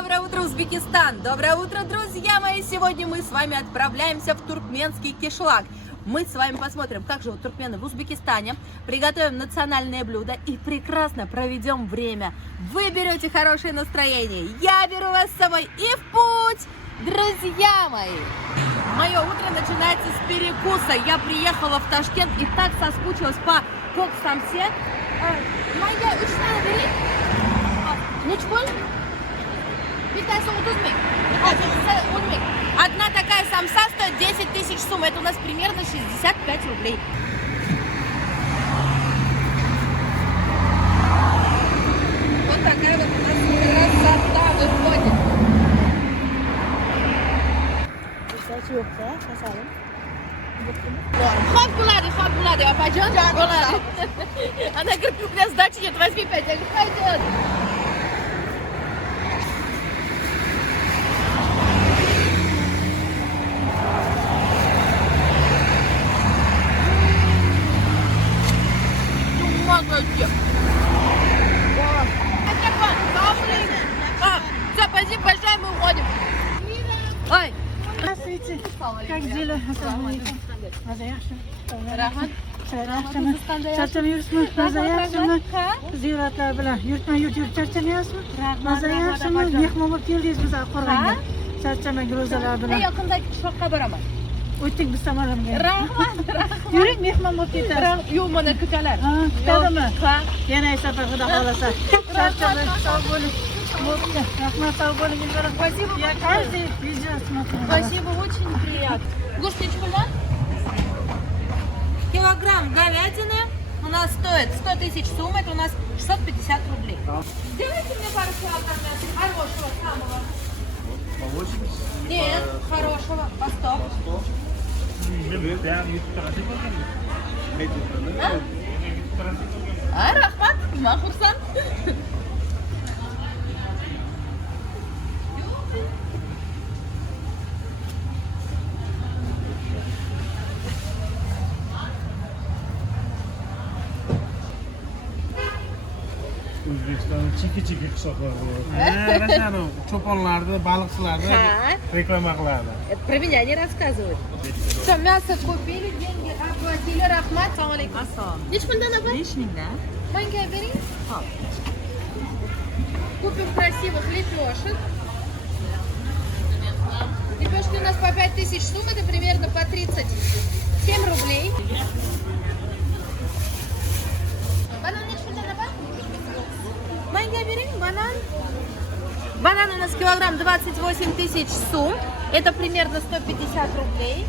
Доброе утро, Узбекистан! Доброе утро, друзья мои! Сегодня мы с вами отправляемся в туркменский кишлак. Мы с вами посмотрим, как живут туркмены в Узбекистане, приготовим национальные блюда и прекрасно проведем время. Вы берете хорошее настроение, я беру вас с собой и в путь, друзья мои! Мое утро начинается с перекуса. Я приехала в Ташкент и так соскучилась по кок-самсе. Майя, üç tane vereyim. Neç bol? Bir tanesi 30 bin. Одна такая самса стоит 10 тысяч сум. Это у нас примерно 65 рублей. Вот такая вот у нас красота выходит. Ход гулады, а пойдет? Она говорит, у меня сдачи нет, возьми 5. Я говорю, пойдет. Все, спасибо большое, мы уходим. Ой. Здравствуйте. Как дела? Rahmat. Charchamayapsizmi? Maza yaxshimi? Ziyoratlar bilan yurtma-yurt charchamayapsizmi? Maza yaxshimi? Mehmon bo'lib keldingiz biz Qo'rg'onga. Charchamang ro'zalar bilan. Yaqindagi qishloqqa boraman. O'tdik biz Samarqandga. Rahmat. Yuring, mehmon bo'lib ketasiz. Yo'q, mana kutalar. Kutadimi? Ha. Yana safar xudo xolasa. Charchamang, sog' bo'ling. Bo'pti. Rahmat, sog' bo'ling. Спасибо. Я каждый видео смотрю. Спасибо, очень приятно. Густечку, да? Килограмм говядины у нас стоит 100 тысяч сум, это у нас 650 рублей. Сделайте мне пару килограмм мяса, хорошего, самого. Нет, хорошего, по 100. Рахмат, махурсан. O'zbekistonda chiki qishloqlar bor. Rasani cho'ponlarni, baliqchilarni reklama qiladi. Про меня не рассказывают. Все, мясо купили, деньги оплатили. Рахмат, салам алейкум. Нич мындан апа? 5 мыңдан. Манька бери. Купим красивых лепешек. Лепешки у нас по 5 тысяч сум, это примерно по 37 рублей. Банан нич мындан апа? Манька бери, банан. Банан у нас килограмм 28 тысяч сум. Это примерно 150 рублей.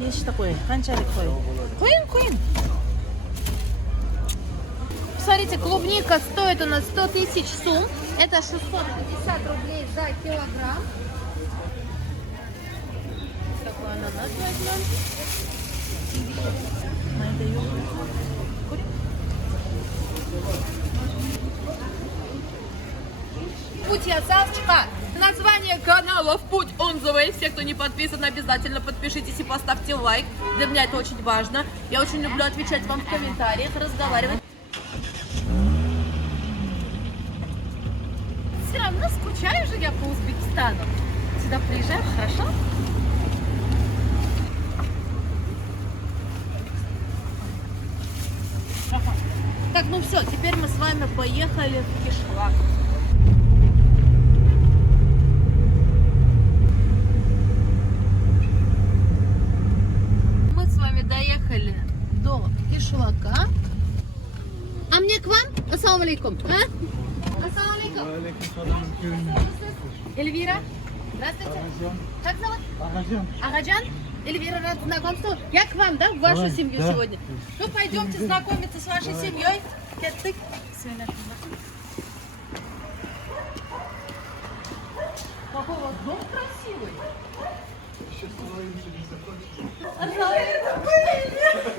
Nechta qo'y? Qanchalik qo'y? Queen. Смотрите, клубника стоит у нас 100 тысяч сум. Это 650 рублей за килограмм. Такой ананас возьмем. Путь я Савчика. Название канала «В путь on the way». Все, кто не подписан, обязательно подпишитесь и поставьте лайк. Для меня это очень важно. Я очень люблю отвечать вам в комментариях, разговаривать. Все равно скучаю же я по Узбекистану. Сюда приезжаю, хорошо? Так, ну все, теперь мы с вами поехали в Кишлак. Мы с вами доехали до Кишлака. А мне к вам? Ассаламу алейкум. Ассаламу алейкум. Эльвира. Здравствуйте. Как зовут? Агаджан. Эльвира, рад знакомству. Я к вам, да, в вашу семью сегодня. Ну, пойдемте знакомиться с вашей семьей. Кеттык. Какой у вас дом красивый.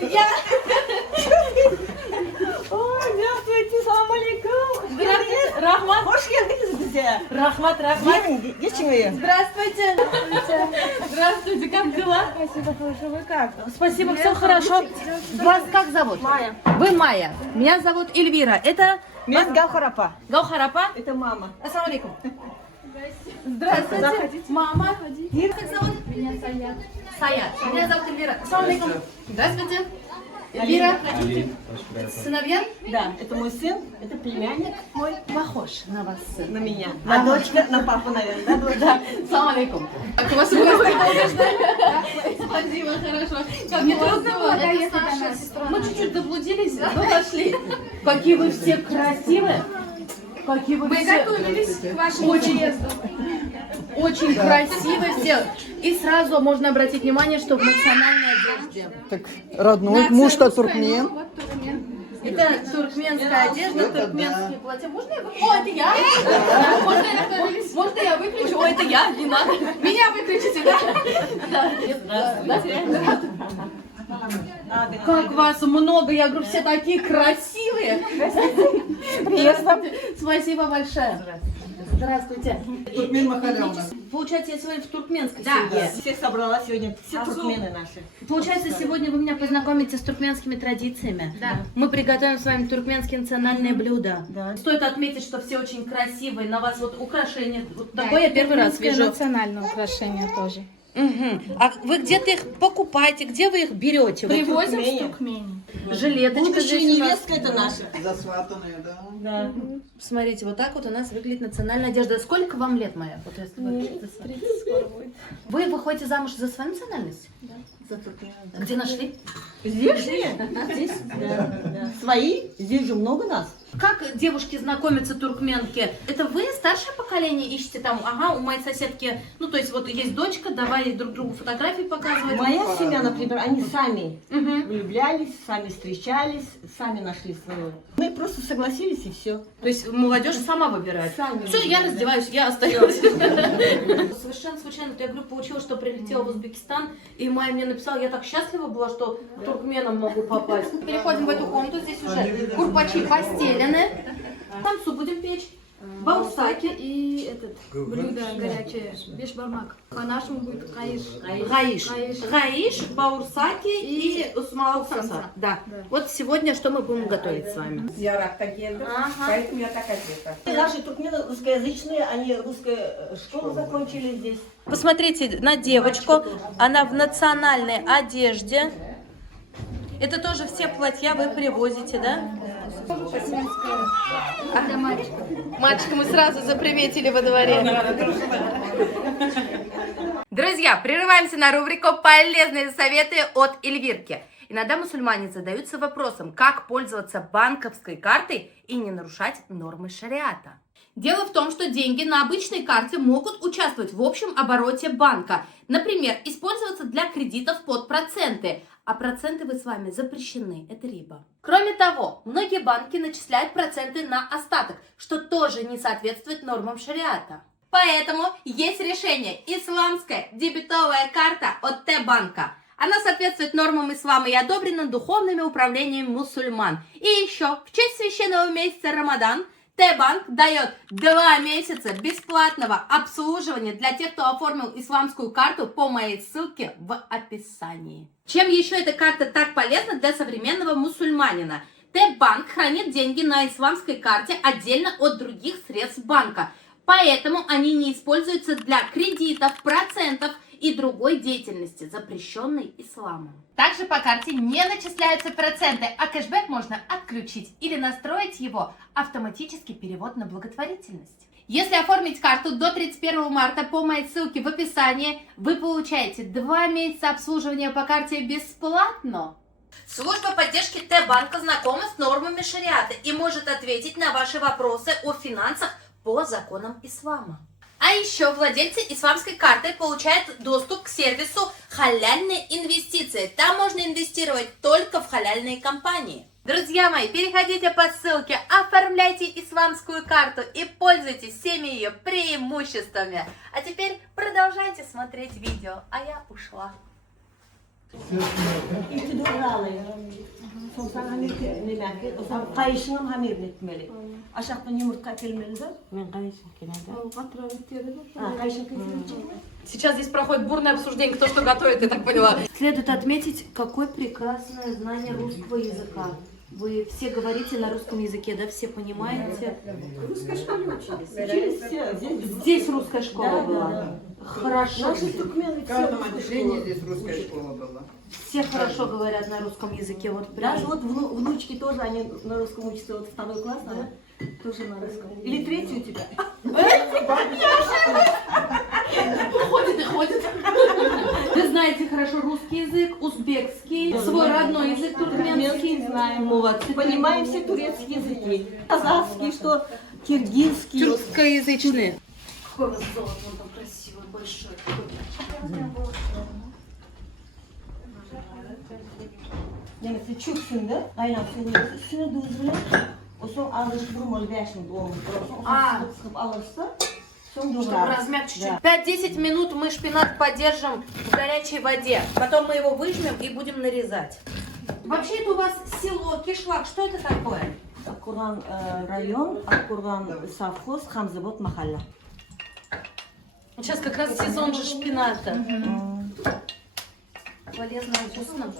Я... Здравствуйте, салам алейкум. Здравствуйте, Рахмат. Hoş geldiniz size. Рахмат, рахмат. Geçin oraya. Здравствуйте. Здравствуйте, как дела? Спасибо, хорошо. Вы как? Спасибо, все хорошо. Вас как зовут? Майя. Вы Майя. Меня зовут Эльвира. Это Мен Гаухарапа. Гаухарапа. Это мама. Ассаламу алейкум. Здравствуйте. Мама. Как зовут? Меня Саят. Саят. Меня зовут Эльвира. Ассаламу алейкум. Здравствуйте. Эльвира. Сыновья? Да, это мой сын, это племянник мой, Похож на вас сын. на меня. А дочка на папу, наверное, да, дочка? Да. Ассаламу алейкум. Как у вас Спасибо, хорошо. Как не трудно было? Это наша сестра. Мы чуть-чуть заблудились, но дошли. Какие вы все красивые. Какие вы все. Готовились к вашему приезду. Очень красивые все. И сразу можно обратить внимание, что в национальной одежде. Так, родной, муж-то туркмен. Вот туркмен. Это туркменская одежда, туркменские платья. Можно я выключу? О, это я? Можно я выключу? О, это я? Не надо. Меня выключите, да? Да. Как вас много, я говорю, все такие красивые. Приездом. Спасибо большое. Здравствуйте. Туркмен Махаля у нас. Получается, я сегодня в туркменской Да, семье. всех собрала сегодня, все туркмены наши. Получается, сегодня вы меня познакомите с туркменскими традициями. Да. Мы приготовим с вами туркменские национальные блюда. Да. Стоит отметить, что все очень красивые. На вас вот украшения. Вот такое я первый раз вижу. Национальное украшение тоже. Мгм. А вы где-то их покупаете? Где вы их берете? Вот Привозим Туркмения. в Туркмении. жилеточка Будущая здесь у нас. невестка это наша. Засватанные, да? Да. Смотрите, вот так вот у нас выглядит национальная одежда. Сколько вам лет, Майя? Вот если вы... 30 скоро будет. Вы выходите замуж за свою национальность? За туркменов. Где нашли? Здесь? Здесь? Да, да. Свои? Здесь же много нас. Как девушки знакомятся, туркменки? Это вы, старшее поколение, ищете там, ага, у моей соседки, ну, то есть вот есть дочка, давай друг другу фотографии показывать. Моя семья, например, они сами Мгм. влюблялись, сами встречались, сами нашли свою. Мы просто согласились и все. То есть молодежь сама выбирает. Сами Все, я выбирают. раздеваюсь, я остаюсь. Совершенно случайно я говорю, получилось, что прилетела в Узбекистан, и Майя мне написала, я так счастлива была, что к туркменам могу попасть. Переходим в эту комнату, здесь уже курпачи постелены. Самсу будем печь, баурсаки. И этот блюдо горячее, бешбармак. По-нашему будет каиш. Гаиш. Гаиш. Гаиш, баурсаки и усмалаусаса. Да. Вот сегодня что мы будем готовить с вами. Зиарат агентов, поэтому я так одета. Наши туркмены русскоязычные, они русскую школу закончили здесь. Посмотрите на девочку, она в национальной одежде. Это тоже все платья вы привозите, да? Для мальчиков. Мальчика мы сразу заприметили во дворе. Друзья, прерываемся на рубрику «Полезные советы от Эльвирки». Иногда мусульмане задаются вопросом, как пользоваться банковской картой и не нарушать нормы шариата. Дело в том, что деньги на обычной карте могут участвовать в общем обороте банка. Например, использоваться для кредитов под проценты. А проценты вы с вами запрещены, это риба. Кроме того, многие банки начисляют проценты на остаток, что тоже не соответствует нормам шариата. Поэтому есть решение – исламская дебетовая карта от Т-банка. Она соответствует нормам ислама и одобрена духовными управлениями мусульман. И еще, в честь священного месяца Рамадан, Т-банк дает 2 месяца бесплатного обслуживания для тех, кто оформил исламскую карту по моей ссылке в описании. Чем еще эта карта так полезна для современного мусульманина? Т-банк хранит деньги на исламской карте отдельно от других средств банка, поэтому они не используются для кредитов, процентов и другой деятельности, запрещенной исламом. Также по карте не начисляются проценты, а кэшбэк можно отключить или настроить его автоматический перевод на благотворительность. Если оформить карту до 31 марта по моей ссылке в описании, вы получаете 2 месяца обслуживания по карте бесплатно. Служба поддержки Т-банка знакома с нормами шариата и может ответить на ваши вопросы о финансах по законам ислама. А еще владельцы исламской карты получают доступ к сервису «Халяльные инвестиции». Там можно инвестировать только в халяльные компании. Друзья мои, переходите по ссылке, оформляйте исламскую карту и пользуйтесь всеми ее преимуществами. А теперь продолжайте смотреть видео, а я ушла. Sonuçta hamir nelerdi? O zaman kayışınım hamir etmeli. Aşağıdan yumurta kelmeli de. Ben kayışım kenarda. Kayışın kesileceğim. Сейчас здесь проходит бурное обсуждение, кто что готовит, я так поняла. Следует отметить, какое прекрасное знание русского языка. Вы все говорите на русском языке, да? Все понимаете? Здесь русская школа была. Хорошо. Наши туркмены В каждом отделении здесь русская школа была. Все хорошо говорят на русском языке. Вот прям. Даже вот внучки тоже, они на русском учатся, вот второй класс, да? Тоже на русском. Или третий у тебя? Ходит и ходит. Вы знаете хорошо русский язык, узбекский, свой родной язык туркменский. Знаем. Молодцы. Понимаем все турецкие языки. Казахский, что киргизский. Тюркскоязычные. Какой у вас золото, он там красивый, большой. Yani çuksunda aynen suyunu üstüne düzüyor. O son ağırlık durmalı beşin doğum. А. Sıkıp alırsa son Чтобы doğrar. размять чуть-чуть. 5-10 минут мы шпинат подержим в горячей воде. Потом мы его выжмем и будем нарезать. Вообще это у вас село, кишлак. Что это такое? Akkurgan rayon, Akkurgan совхоз, Хамзавод, Махалла. Сейчас как раз сезон же шпината. Полезно, вкусно.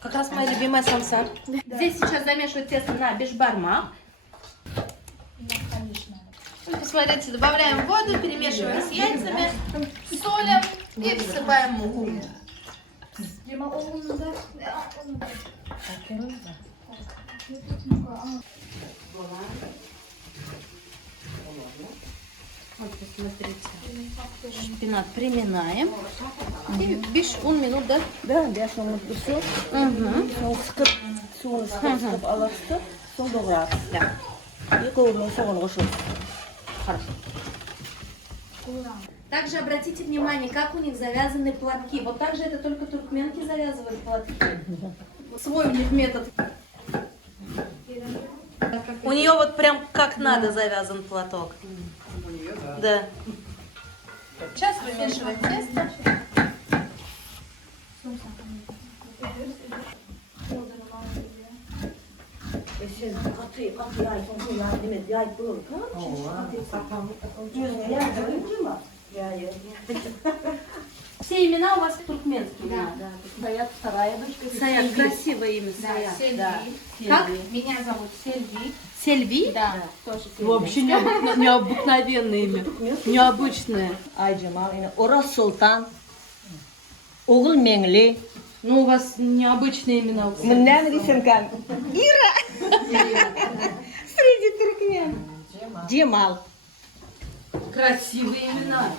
Как раз моя любимая самса. Здесь сейчас замешивают тесто на бешбармак. Вы посмотрите, добавляем воду, перемешиваем с яйцами, солим и всыпаем муку. Вот посмотрите. Шпинат приминаем. И биш 10 минут, да? Да, 5 minut dursun. Son sıkıp, suyunu sıkıp alırsa son doğrar. Да. Bir kavurmayı soğan koşulur. Хорошо. Также обратите внимание, как у них завязаны платки. Вот так же это только туркменки завязывают платки. Свой у них метод. У нее вот прям как надо завязан платок. Да. Сейчас вымешиваем тесто. Katı yay, son yardım et, yay böyle. Gözüne yay görünce mi? Все имена у вас туркменские. Да. Саят, вторая дочка. Саят, красивое имя Саят. Сельви. Да. Как? Меня зовут Сельви. Сельви? Да, тоже Сельви. Вообще необыкновенное имя. Необычное. Ay Cemal, yine Oras Sultan, Oğul Mengli. Ну, у вас необычные имена. у всех. Bundan resimkan. Ира. Среди туркмен. Cemal. Красивые имена.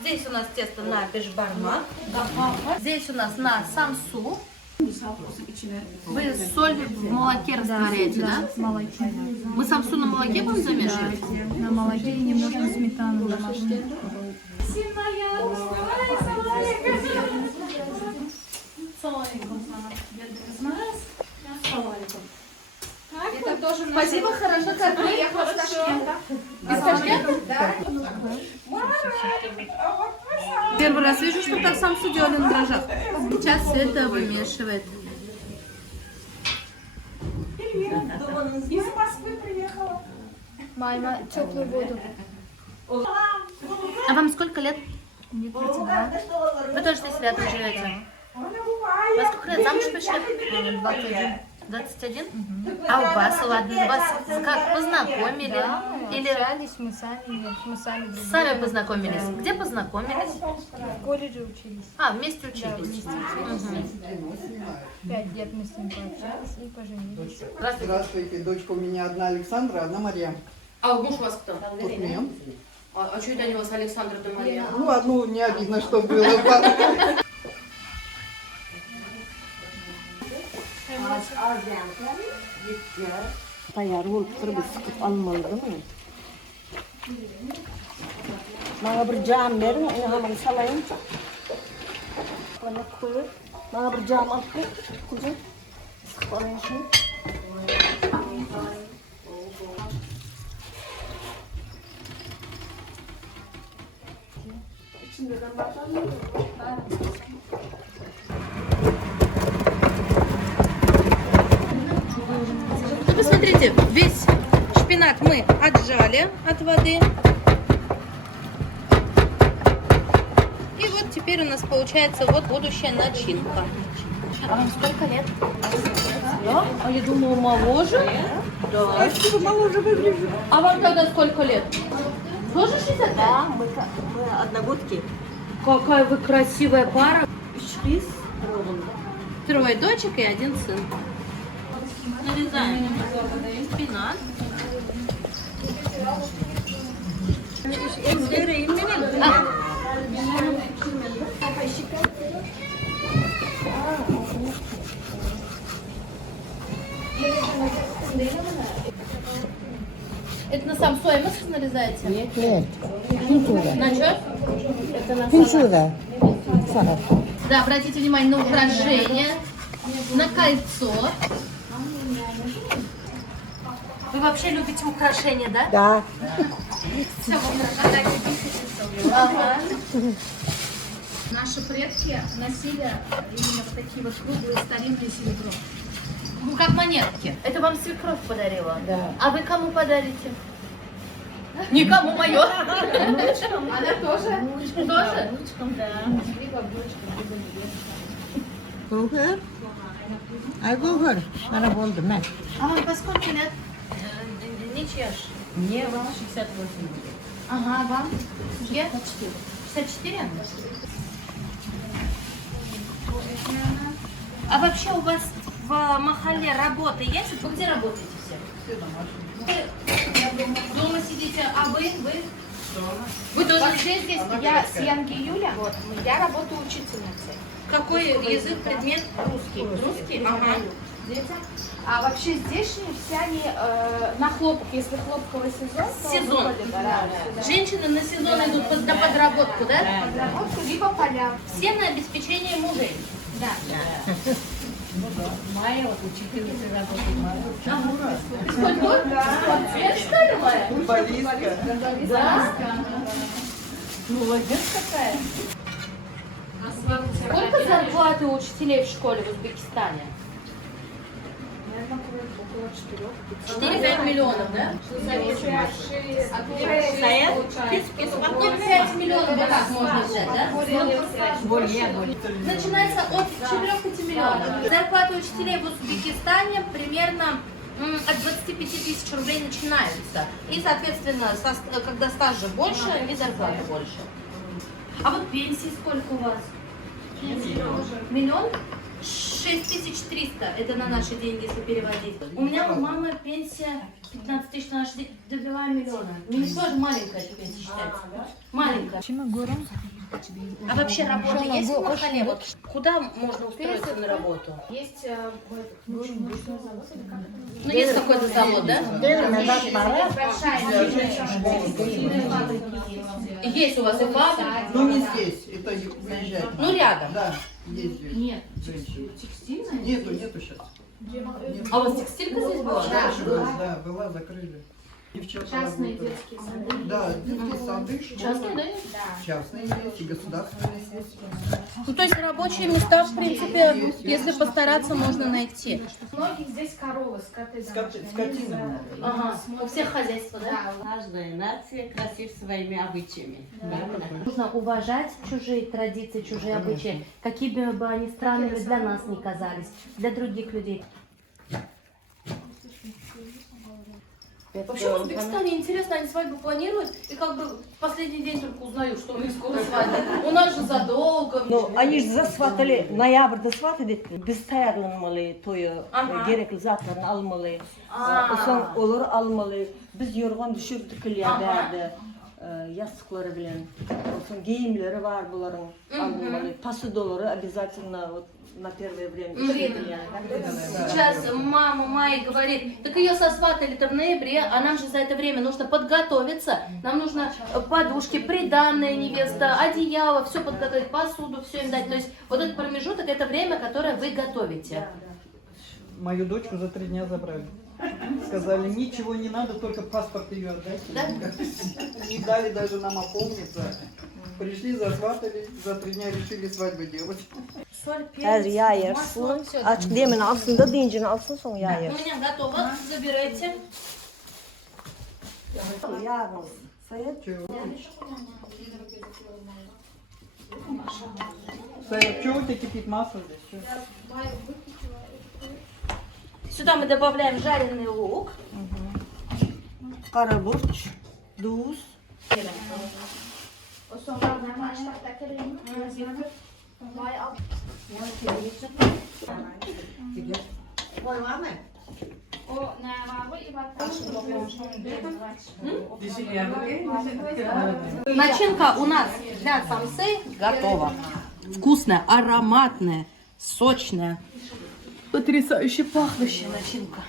Здесь у нас тесто на бешбармак. Здесь у нас на самсу. Вы соль в молоке растворяете, да? В молоке. Мы самсу на молоке будем замешивать? На молоке и немножко сметаны домашней. Это тоже Спасибо, хорошо, как приехала с Ташкента. Из Ташкента? Да. Первый раз вижу, что так самсу делали на дрожжах. Сейчас все это вымешивает. Мама, теплую воду. А вам сколько лет? Мне 32. Вы тоже здесь рядом живете? Вы сколько лет замуж пришли? 21. 21? А у вас, ладно, вас как познакомили? Или Общались мы сами друг сами друга. познакомились? Где познакомились? В колледже учились. А, вместе учились. 5 лет мы с ним пообщались и поженились. Здравствуйте. Здравствуйте, дочка у меня одна Александра, одна Мария. А муж у вас кто? Туркмен. А что это они у вас Александр да Мария? Ну, одну не обидно, что было. Tayar olup bir sıkıp almalı değil mi? Bana bir cam verin, onu hemen salayım. Bana koyup, bana bir cam alıp koy, kuzum. Sıkıp alayım şunu. Ну, посмотрите, весь шпинат мы отжали от воды. И вот теперь у нас получается вот будущая начинка. А вам сколько лет? Да? А я думала, моложе. Да. Моложе выгляжу. А вам тогда сколько лет? Тоже 60? Да, мы одногодки. Какая вы красивая пара. Шпиц. 3 дочек и 1 сын. Нарезаем шпинат. Это на сам соевый нарезаете? Нет, пинчуга. На что? Пинчуга. Да, обратите внимание на украшение, на кольцо. Вы вообще любите украшения, да? Да. Все, вот ага. Наши предки носили именно вот такие вот круглые старинные серебро. Ну, как монетки. Это вам свекровь подарила? Да. А вы кому подарите? Никому мое. Она тоже? Тоже? Гогор. А гогор. Bana oldu ben. А вам по сколько лет? Ничья. Мне вам 68 будет. Ага, а вам? 64? А вообще у вас в Махале работа есть? Вы где работаете все? Дома сидите, а вы? Вы тоже здесь? Я с Янги Юля, вот, я работаю учительницей. Какой язык, предмет? Русский. Русский? Ага. А вообще здешние все они на хлопок, если хлопковый сезон, то Сезон. выходят, да, Женщины на сезон идут на подработку, да? подработку, либо поля. Все на обеспечение мужей. Да. Майя, вот учительница работает. Сколько? Цвет, что ли, Майя? Футболистка. Да? Молодец какая. Сколько зарплаты у учителей в школе в Узбекистане? Около 4. 4-5 миллионов, да? Ну, 5 миллионов вот так можно взять, да? Более. Начинается от 4-5 миллионов. Зарплаты учителей в Узбекистане примерно от 25 тысяч рублей начинаются. И, соответственно, когда стажа больше, и зарплата больше. А вот пенсии сколько у вас? Миллион? 6300, это на наши деньги, если переводить. У меня у мамы пенсия 15 тысяч на наши деньги, до 2 миллиона. У меня тоже маленькая эта пенсия считается. Маленькая. А вообще работа есть в Махале? Вот куда можно устроиться на работу? Есть буршный завод, или как это? Ну, есть какой-то завод, да? Есть у вас и фабрика? Ну не здесь, это заезжать. Ну, рядом. Да, есть здесь. Нет. Женщина. Текстильная? Нету сейчас. А у вас текстилька здесь была? Да, была, закрыли. Девчата Частные работают. детские сады. Да, детские сады, школы. Частные, да? Частные есть, и государственные есть. Ну, то есть рабочие места, в принципе, если постараться, можно найти. У многих здесь коровы, скоты. Скотина много. Ага, у всех хозяйства, да? Каждая нация красив своими обычаями. Нужно уважать чужие традиции, чужие обычаи, какие бы они странными для нас ни казались, для других людей. Вообще в Узбекистане интересно, они свадьбу планируют, и как бы в последний день только узнаю, что у них скоро свадьба. У нас же задолго. Ну, они же засватали, ноябрьда сватады, biz tayarlanmalı toyu, gerekli zatlarını almalı, son olur almalı. Biz yorgan düşürdük ileride, yastıkları bilen, son giyimleri var bunların alınmalı, посудолары обязательно вот на первое время. Сейчас мама Майя говорит, так ее сосватали-то в ноябре, а нам же за это время нужно подготовиться. Нам нужно подушки, приданная невеста, одеяло, все подготовить, посуду, все им дать. То есть вот этот промежуток, это время, которое вы готовите. Мою дочку за 3 дня забрали. Сказали, ничего не надо, только паспорт ее отдайте. Да? Не дали даже нам опомниться. Пришли, засватали, за 3 дня решили свадьбу делать. Her yayarsın. Açık demin alsın da dincini alsın sonra У yayarsın. меня готово. Забирайте. Yarın sayet. Чего у тебя кипит масло здесь? Чё? Сюда мы добавляем жареный лук. Karaburç, duz. O sonra baştaklarını vay al. O ne var и вот Начинка у нас для самсы готова. Вкусная, ароматная, сочная. Потрясающе пахнущая начинка.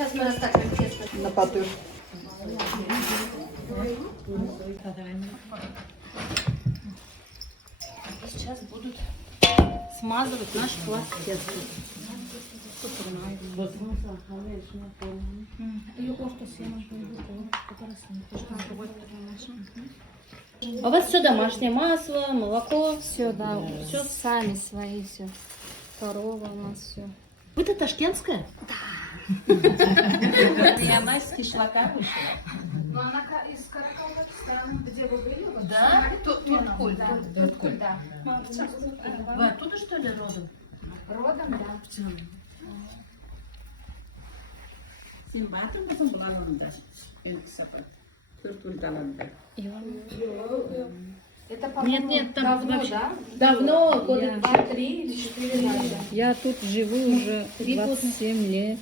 Сейчас мы растапливаем тесто. На потыр. Сейчас будут смазывать наш пласт теста. А у вас все домашнее, масло, молоко? все, да, все сами свои, все. Корова у нас все. Вы-то ташкентская? Да. Я мать с кишлака вышла. Но она из Казахстана, где вы были? Да? Туркуль. Туркуль, да. Вы оттуда, что ли, родом? Родом, да. Это, по-моему, Нет, там давно, вообще- да? Давно, года Я- 2-3 или 4 назад. Я тут живу уже 27 лет.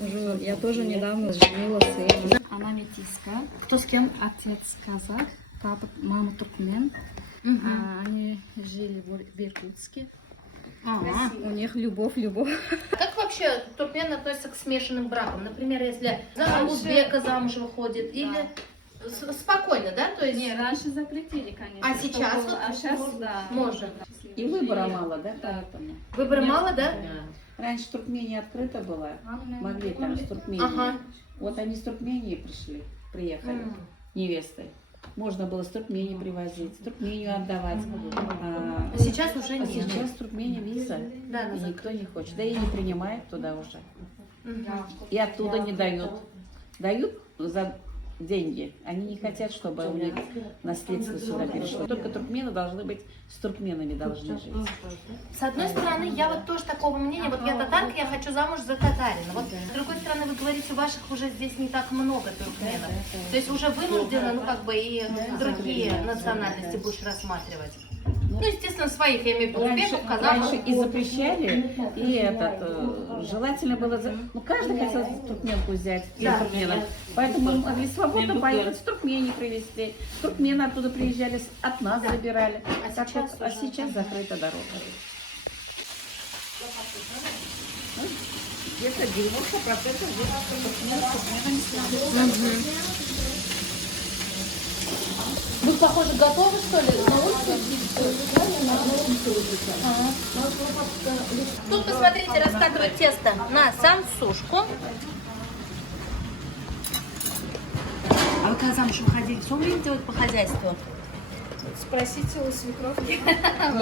Уже, я тоже недавно женила сына. Она метиска. Кто с кем? Отец казах, папа, мама туркмен. А они жили в Иркутске. У них любовь. Как вообще туркмены относятся к смешанным бракам? Например, если узбека замуж выходит, или спокойно, да? То есть Не, раньше запретили, конечно. А сейчас чтобы- вот А сейчас, да. можно. И выбора мало, да, поэтому? Выбора мало, да? Раньше Туркмения открыта была, могли там с Туркмении. Ага. Вот они с Туркмении приехали, невесты. Можно было с Туркмении привозить, в Туркмению отдавать. А сейчас уже А нет. сейчас в Туркмении виза, Да, и да, никто не хочет. Да и не принимает туда уже. И оттуда не дают. Дают за деньги. Они не хотят, чтобы у них наследство сюда перешло. Только туркмены должны быть, с туркменами должны жить. С одной стороны, я вот тоже такого мнения, вот я татарка, я хочу замуж за татарина. Вот с другой стороны, вы говорите, ваших уже здесь не так много туркменов. То есть уже вынуждены, ну как бы и другие национальности будешь рассматривать. Ну, естественно, своих, я имею в виду, Раньше, узбеков, казахов. раньше и запрещали, и желательно было, ну каждый хотел туркменку взять, для туркменов. Поэтому мы могли свободно поехать в Туркмению привезти. Туркмены оттуда приезжали, от нас забирали. А сейчас закрыта дорога. Где-то 90% Вы, похоже, готовы, что ли? На улице? Тут, посмотрите, раскатывают тесто на самсушку. А вы когда замуж выходили, все умеете делать по хозяйству? Спросите у свекровки.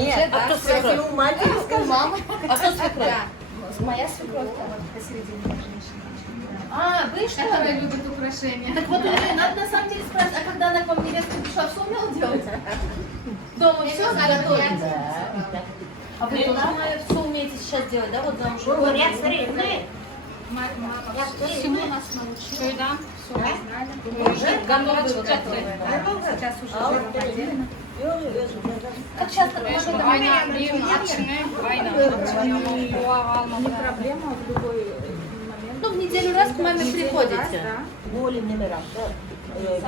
Нет, А кто свекровь? у матери У мамы. А кто свекровь? Да. Моя свекровка посередине женщина. А, вы что? Которая любит украшения. Так вот, надо на самом деле спрашивать, а когда она к вам невестка пришла, все умела делать? Дома все готовить? А вы тоже, Майя, все умеете сейчас делать, да? Вот замуж. Нет, смотри, Мама всему нас научила. Да. Все знали. уже готовы вы готовы. Сейчас уже отдельно. Как часто вы можете Война, война. Не проблема в любой момент. Ну, в неделю раз к маме приходите. Böyle ne merakta.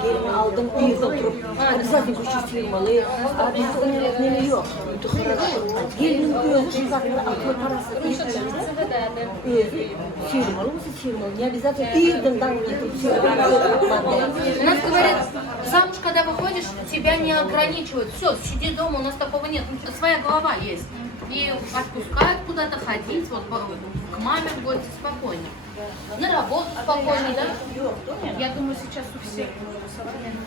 Gelini aldım, uyuda oturup. Обязательно кушать firmalı. А bizde onun ekmeği yok. Gelinin özü zaten aklı parası özü. Firmalı mısın firmalı? Не обязательно ирден getirip У нас говорят, замуж, когда выходишь, тебя не ограничивают. Все, сиди дома, у нас такого нет. Своя голова есть. И отпускают куда-то ходить, вот к маме в гости спокойно. На работу спокойно, да? Я думаю, сейчас у всех современных.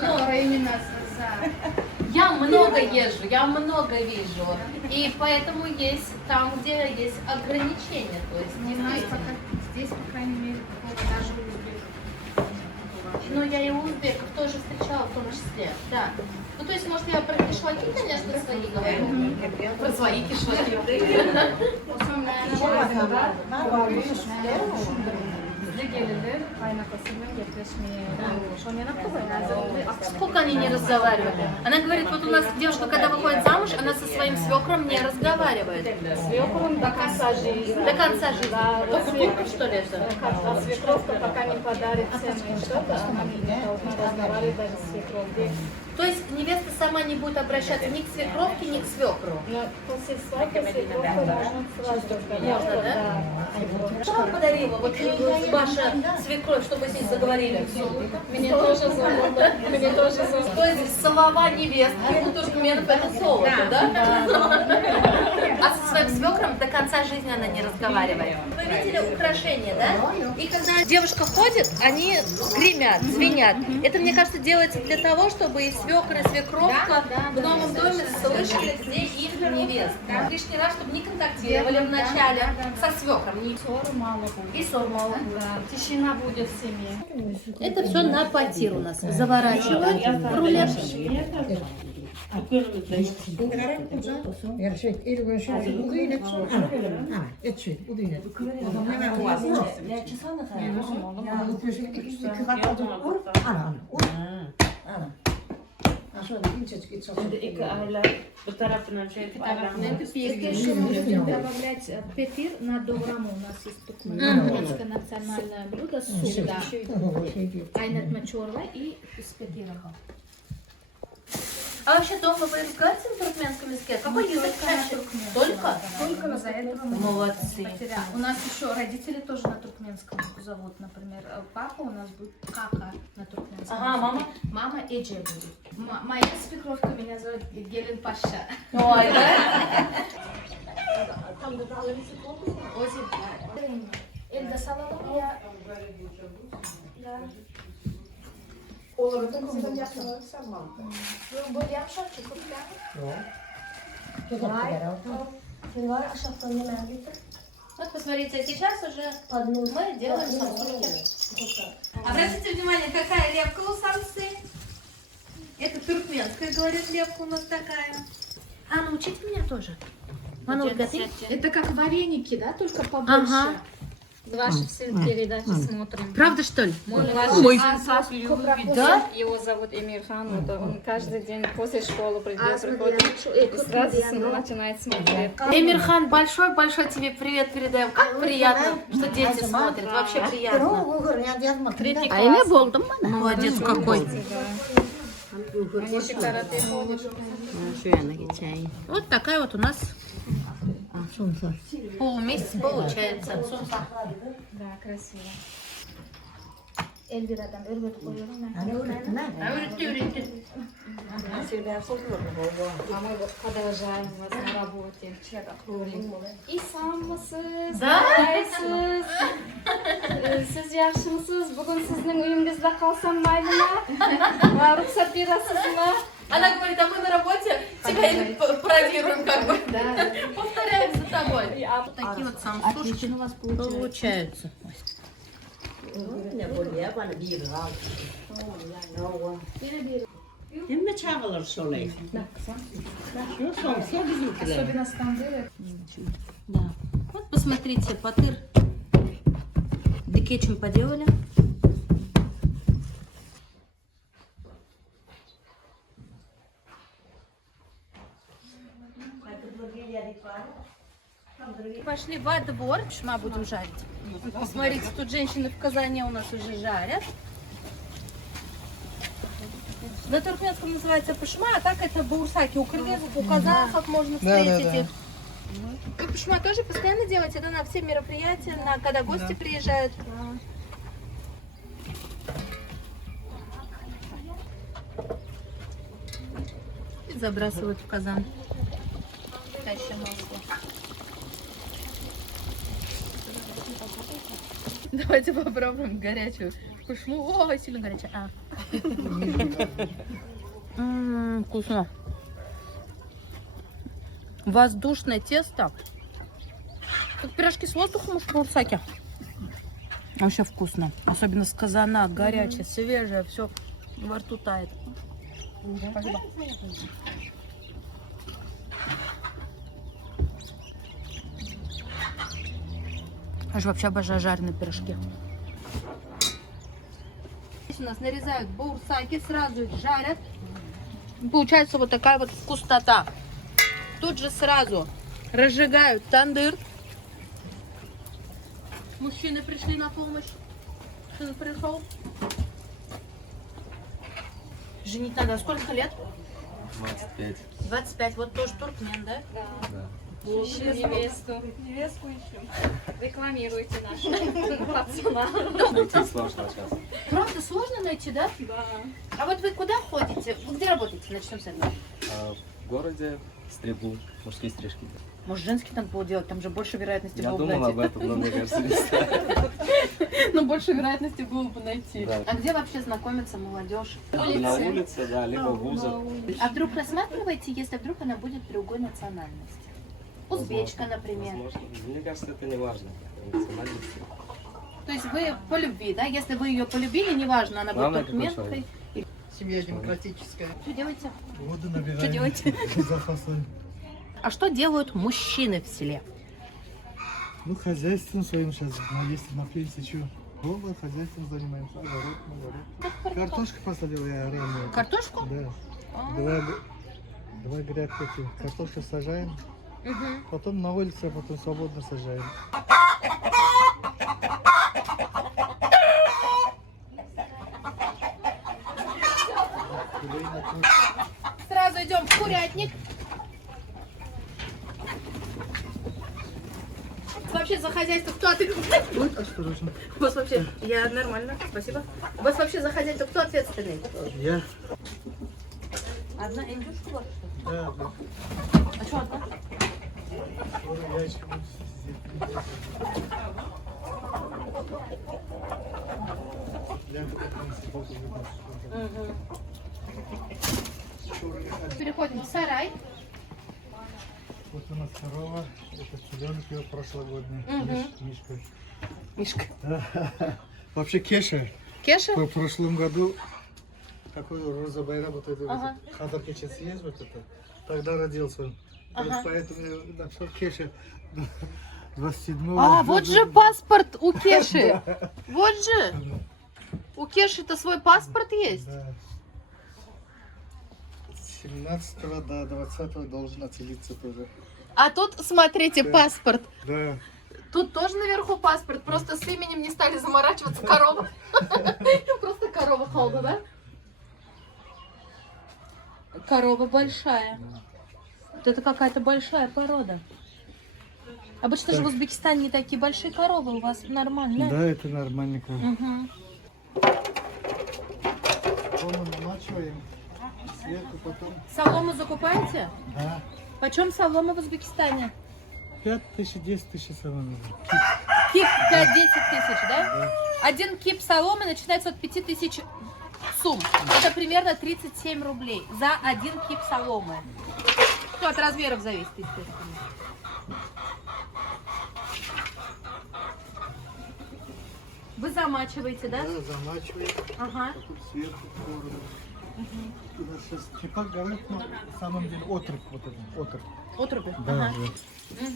Ну, именно я много езжу, я много вижу. И поэтому есть там, где есть ограничения. То есть не знаю, здесь, по крайней мере, даже узбеков. Ну, я и узбеков тоже встречала в том числе, да. Ну, то есть, может, я про кишлаки, конечно, свои говорю. Про свои кишлаки. Сколько они не разговаривают? Она говорит, вот у нас девушка, когда выходит замуж, она со своим свекром не разговаривает. Свекром до конца жизни. До конца жизни. Только турков, что ли, это? А свекровка пока не подарит ценное что-то, она не должна разговаривать даже с свекровкой. То есть невеста сама не будет обращаться ни к свекровке, ни к свекру. Но после свадьбы свекровка должна сразу разговаривать. Можно, да? Что вам подарила вот ваша свекровь, чтобы вы здесь заговорили? Мне тоже золото. Мне тоже золото. То есть слова невестки у туркменов это золото, да? А со своим свекром до конца жизни она не разговаривает. Вы видели украшения, да? И когда девушка ходит, они гремят, звенят. Это, мне кажется, делается для того, чтобы и свекр, и свекровка в новом доме слышали, где их невеста. Лишний раз, чтобы не контактировали вначале со свекром. Ссоры мало будет. И ссор мало. Да, тишина будет в семье. Это все на потир у нас. Заворачивают в рулет. Yarışık, il görüşürüz. Uduyla ana, etçi, uduyla. Я часа на İki kat adım vur, ana. Şöyle incecik iç olsun. İki aile bu tarafından şey Еще мы будем добавлять петир на довраму. У нас есть туркменское национальное блюдо суп, да. Кайнатма чорла и с петиром. А вообще дома вы разговариваете на туркменском языке? Какой язык чаще? Только? Только за этого мы Молодцы. потеряли. У нас еще родители тоже на туркменском зовут. Например, папа у нас будет Кака на туркменском. Ага, мама? Мама Эдже будет. Моя свекровка меня зовут Гелен Паша. Ой, да? Эльда салалım ya. Olur da kızım yapsın, sanmam. Böyle yapacak çok ya. Вот посмотрите, сейчас уже мы делаем сосульки. Обратите внимание, какая лепка у самсы. Это туркменская, говорит, лепка у нас такая. А, научите меня тоже. Ману, готовить? Это как вареники, да, только побольше. Ага. Ваши все передачи смотрим. Правда, что ли? Ой, Да? Его зовут Эмирхан, вот он каждый день после школы приходит и сразу начинает смотреть. Эмирхан, большой-большой тебе привет передаем. Как приятно, что дети смотрят. Вообще приятно. А имя Болдом? Молодец какой. Они все карате ходят. Вот такая вот у нас полумесяц получается. Да, красиво. Эльвирадан өргөт коюyorum ben. Üretti. А мы вот продолжаем вас на работе. И самысыз, Да? Siz siz yaxshimisiz? Bugun sizning uyingizda qolsam maylimi? Va ruxsat berasizmi? Она говорит, а мы на работе тебя пародируем как бы. Да. Повторяем за тобой. Вот такие вот самсушки у вас получаются. Hem çağılır şöyle. Şu son, sen bizimkiler. Особенно скандыры. Да. Вот посмотрите, потыр декечем поделали. Пошли во двор, шма будем жарить. Посмотрите, тут женщины в Казани у нас уже жарят. На туркменском называется пышма, а так это баурсаки. У кыргызов, у казахов можно встретить их. Вы пышма тоже постоянно делаете? Это на все мероприятия, на когда гости приезжают? И забрасывают в казан. Чаще масло. Давайте попробуем горячую кушлу. Ой, сильно горячая. Вкусно. Воздушное тесто. Как пирожки с воздухом уж в Бурсаке. Вообще вкусно. Особенно с казана, горячее, свежее, все во рту тает. Спасибо. Я же вообще обожаю жареные пирожки. Здесь у нас нарезают бурсаки, сразу их жарят. Получается вот такая вот вкуснота. Тут же сразу разжигают тандыр. Мужчины пришли на помощь. Сын пришел. Женить надо. Сколько лет? 25. 25. Вот тоже туркмен, да? Да. Ищем невесту. Невестку ищем. Рекламируйте нашего пацана. Найти сложно сейчас. Правда, сложно найти, да? Да. А вот вы куда ходите? Вы где работаете? Начнем с этого. В городе стригу, мужские стрижки. Может, женский там было делать? Там же больше вероятности Я было бы думал найти. об этом, но мне кажется, не стоит. Но больше вероятности было бы найти. Да. А где вообще знакомится молодежь? На улице, да, либо в вузах. А вдруг рассматриваете, если вдруг она будет другой национальности? Узбечка, Возможно, например. возможно. Мне кажется, это не важно. Национальности. То есть вы по любви, да? Если вы ее полюбили, неважно, она будет Главное, какой туркменкой. Семья демократическая. Что делаете? Воду Что набираем. делаете? Запасаем. А что делают мужчины в селе? Ну, хозяйством своим сейчас. Если на пенсии, что? Дома хозяйством занимаемся. Огород. Картошку посадил я ранее. Картошку? Да. Два грядки эти. Картошку сажаем. Потом на улице, потом свободно сажаем. Сразу идем в курятник. Вообще за хозяйство кто ответственный? Ой, осторожно. У вас вообще, я нормально, спасибо. У вас вообще за хозяйство кто ответственный? Я. Одна индюшка была, что ли? Да, да. А что одна? Ой, яичко буду Переходим в сарай. Вот у нас корова, это теленок его прошлогодний, Мишка. Мишка. Вообще Кеша. Кеша? В прошлом году, какой Роза Байрам, вот это Ага. вот, Хадар Кечес есть вот это, тогда родился он. Ага. Поэтому я написал Кеша 27-го. А, вот же паспорт у Кеши. Вот же. У Кеши-то свой паспорт есть. Да. С 17 до 20 должен отселиться тоже. А тут, смотрите, паспорт. Да. Тут тоже наверху паспорт, просто с именем не стали заморачиваться. Корова. Просто корова холда, да? Корова большая. Вот это какая-то большая порода. Обычно же в Узбекистане не такие большие коровы, у вас нормально. Да, это нормально. Угу. Солому намачиваем, сверху потом. Солому закупаете? Да. Почем солома в Узбекистане? 5000, 10 тысяч соломы. Кип 5-10 тысяч, да? Один кип соломы начинается от 5000 сум. Это примерно 37 рублей за один кип соломы. Все от размеров зависит, естественно. Вы замачиваете, да? Да, замачиваем. Ага. Тут сверху творог. У нас сейчас чепак говорит, но на самом деле отрубь вот этот, отрубь. Отруби? Да, Ага. да.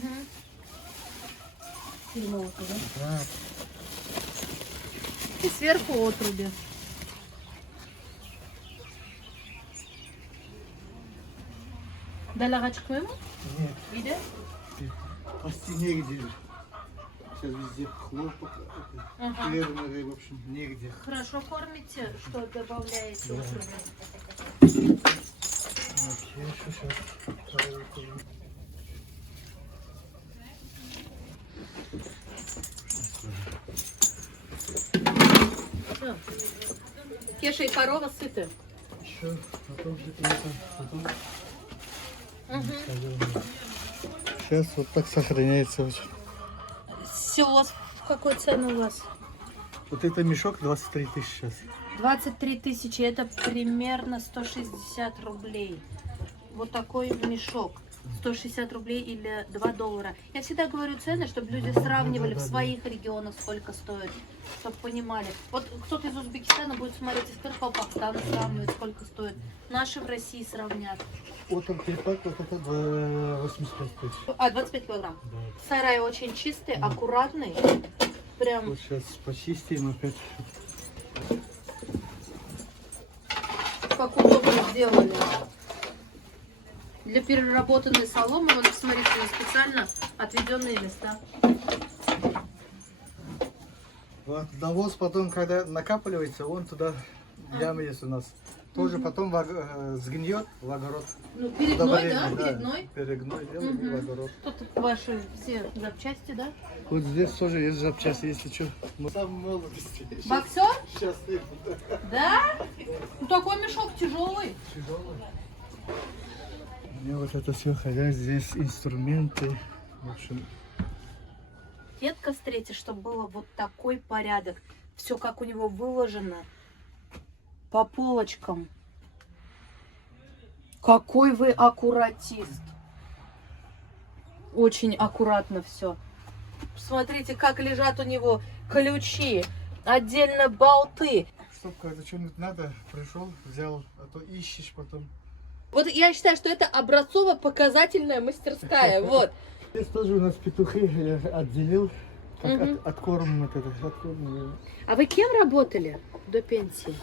Угу. Да. И сверху отруби. Далагач koyma? Нет, Видишь? по стене где. Сейчас везде хлопок, фермеры, в общем, негде. Хорошо кормите, что добавляете Да. отруби? Окей, сейчас. Всё. Кеша и корова сыты. Еще, потом где-то это, потом. Сейчас вот так сохраняется. Силос в какой цене у вас? Вот это мешок 23 тысячи сейчас. 23 тысячи, это примерно 160 рублей. Вот такой мешок. 160 рублей или 2 доллара. Я всегда говорю цены, чтобы люди сравнивали в своих регионах, сколько стоит, чтобы понимали. Вот кто-то из Узбекистана будет смотреть из Кыргызстана, сравнивать, сколько стоит. Наши в России сравнят. Вот он трипак, вот это 85 тысяч. 25 килограмм. Сарай очень чистый, аккуратный. Прям Вот сейчас почистим опять. как удобно сделали. Для переработанной соломы, вот посмотрите, на специально отведенные места. Вот навоз потом, когда накапливается, он туда ямы есть у нас. Тоже потом сгниет в огород. Ну, перегной, да? Удобрение, Перегной. Перегной делаем и в огород. Тут ваши все запчасти, да? Вот здесь тоже есть запчасти, если что. Мы сам молодости. Боксер? Сейчас нет. Да? Ну, такой мешок тяжелый. Тяжелый. У меня вот это все хозяйство, здесь инструменты. В общем, Редко встретишь, чтобы было вот такой порядок. Все как у него выложено. По полочкам. Какой вы аккуратист. Очень аккуратно все. Смотрите, как лежат у него ключи. Отдельно болты. чтоб когда что-нибудь надо, пришел, взял, а то ищешь потом. Вот я считаю, что это образцово-показательная мастерская. Вот. Здесь тоже у нас петухи, я отделил, как откорм вот это, откорм. А вы кем работали до пенсии?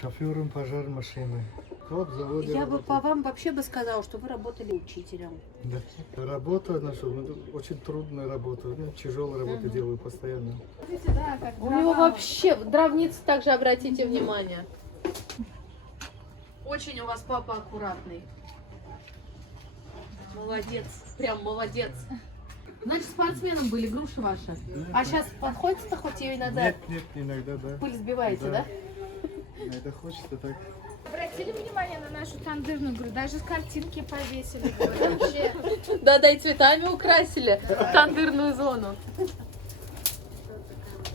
Шофером пожар машины. Вот в заводе Я бы работал. по вам вообще бы сказала, что вы работали учителем. Да. Работа наша, очень трудная работа, тяжелая работа делаю постоянно. У него вообще дровница, также обратите внимание. Очень у вас папа аккуратный. Молодец, прям молодец. Значит, спортсменом были, груша ваша. А сейчас подходите-то хоть ее иногда Нет, иногда, да. пыль сбиваете, да? Иногда хочется так. Обратили внимание на нашу тандырную игру? Даже картинки повесили. Вообще. Да-да, и цветами украсили тандырную зону.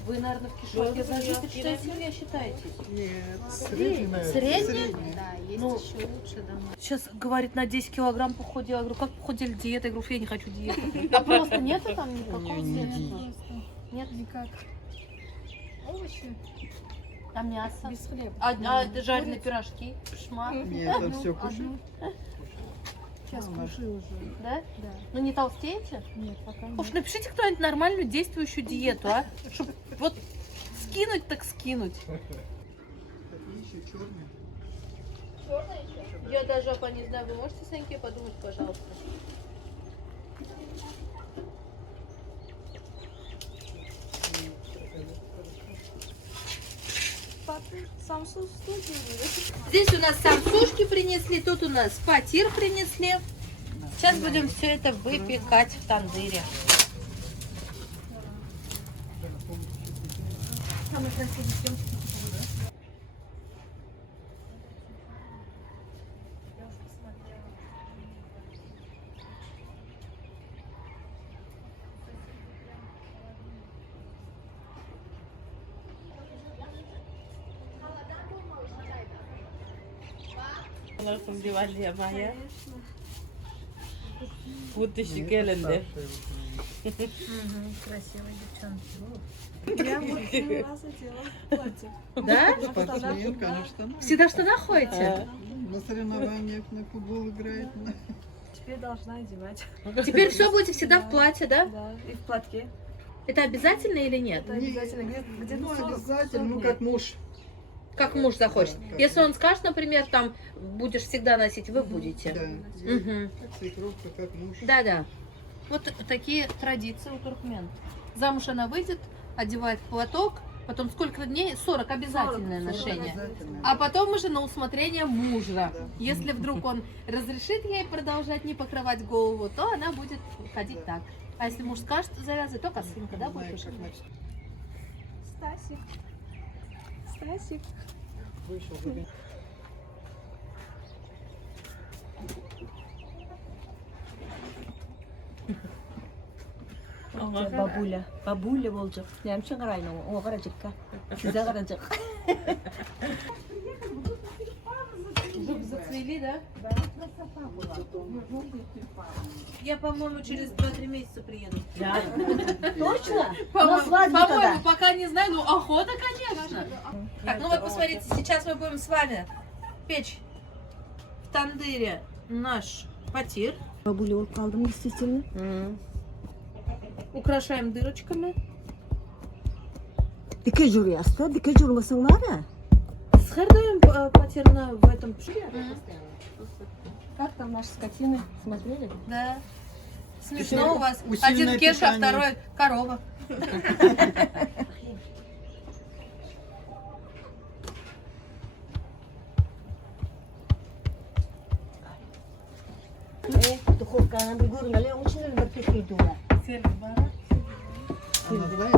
Вы, наверное, в кишоте зажиточная семья считаетесь? Нет, средняя. Средняя? Да, есть Ну, еще лучше дома. Сейчас, говорит, на 10 килограмм похудела. Я говорю, как похудели диета? Я говорю, я не хочу диету. А просто нету там никакого? Нет? Никак. Овощи А мясо? без хлеба. А жареные пирожки? Шмат? Нет, это все кушаю. Сейчас кушаю уже. Да? Да. Ну не толстеете? Нет, пока нет. Уж напишите кто-нибудь нормальную действующую диету, а? Чтобы вот скинуть так скинуть. Я даже, апа, не знаю, вы можете, Саньке, подумать, пожалуйста? Здесь у нас самсушки принесли, тут у нас фатир принесли. Сейчас будем все это выпекать в тандыре. Моя. Будущий gelinde. Красивая девчонка. Я вот 3 раза делала платье. Да? Спортсмен, конечно. Всегда что находите? На соревнованиях на футбол играет. Теперь должна одевать. Теперь все будете всегда в платье, да? Да, и в платке. Это обязательно или нет? Это обязательно. Где-то Ну, 40, обязательно, ну 40 как муж. Как муж захочет. Да, как Если он скажет, например, там будешь всегда носить, вы будете. Да. Мгм. Как свекровка, как муж. Да-да. Вот такие традиции у туркмен. Замуж она выйдет, одевает платок, потом сколько дней? 40 обязательное 40 ношение. Обязательно. А потом уже на усмотрение мужа. Да. Если вдруг он разрешит ей продолжать не покрывать голову, то она будет ходить так. А если муж скажет завязывать, то косынка, да, будет Знаешь, уже? как мать. Стасик. Стасик. Вышел, забил. Бабуля. Бабуля болчак. Немче карайны. О карачыкка. Сизе карачык. Зубы зацвели, да? Да, красота была. Я, по-моему, через 2-3 месяца приеду. Да. Точно? По-моему, пока не знаю, но охота, конечно. Так, ну вот посмотрите, сейчас мы будем с вами печь в тандыре наш фатир. Бабуля olup kaldım действительно. Украшаем дырочками. Dike juruyasta, dike jurmasın var ya. Схардаем патерно в этом. Как там наши скотины? Смотрели? Да. Смешно у вас. Усиленное Один Кеша, а питание. второй корова. Духовканы bir görmeli, onun için bir pekeydi ona. Она знает?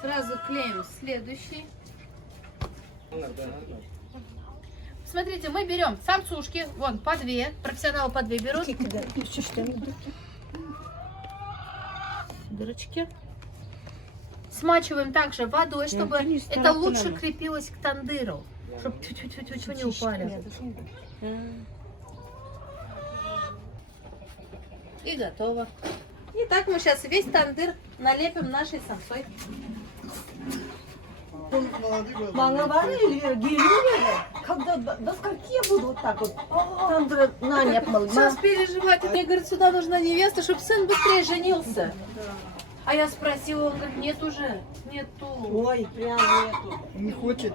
Сразу клеим следующий. Смотрите, мы берем самсушки, вон, по 2, профессионалы по 2 берут. Дырочки. Смачиваем также водой, чтобы это лучше крепилось к тандыру. Чтобы чуть-чуть не упали. И готово. И так мы сейчас весь тандыр налепим нашей самсой. Молодые глаза. Bana var ya geliyor когда до скольки я буду вот так вот тандыр нан yapmalı. Сейчас переживать. Мне говорит, сюда нужна невеста, чтобы сын быстрее женился. А я спросила, он говорит, нет уже, нету. Ой, прям нету. Не хочет.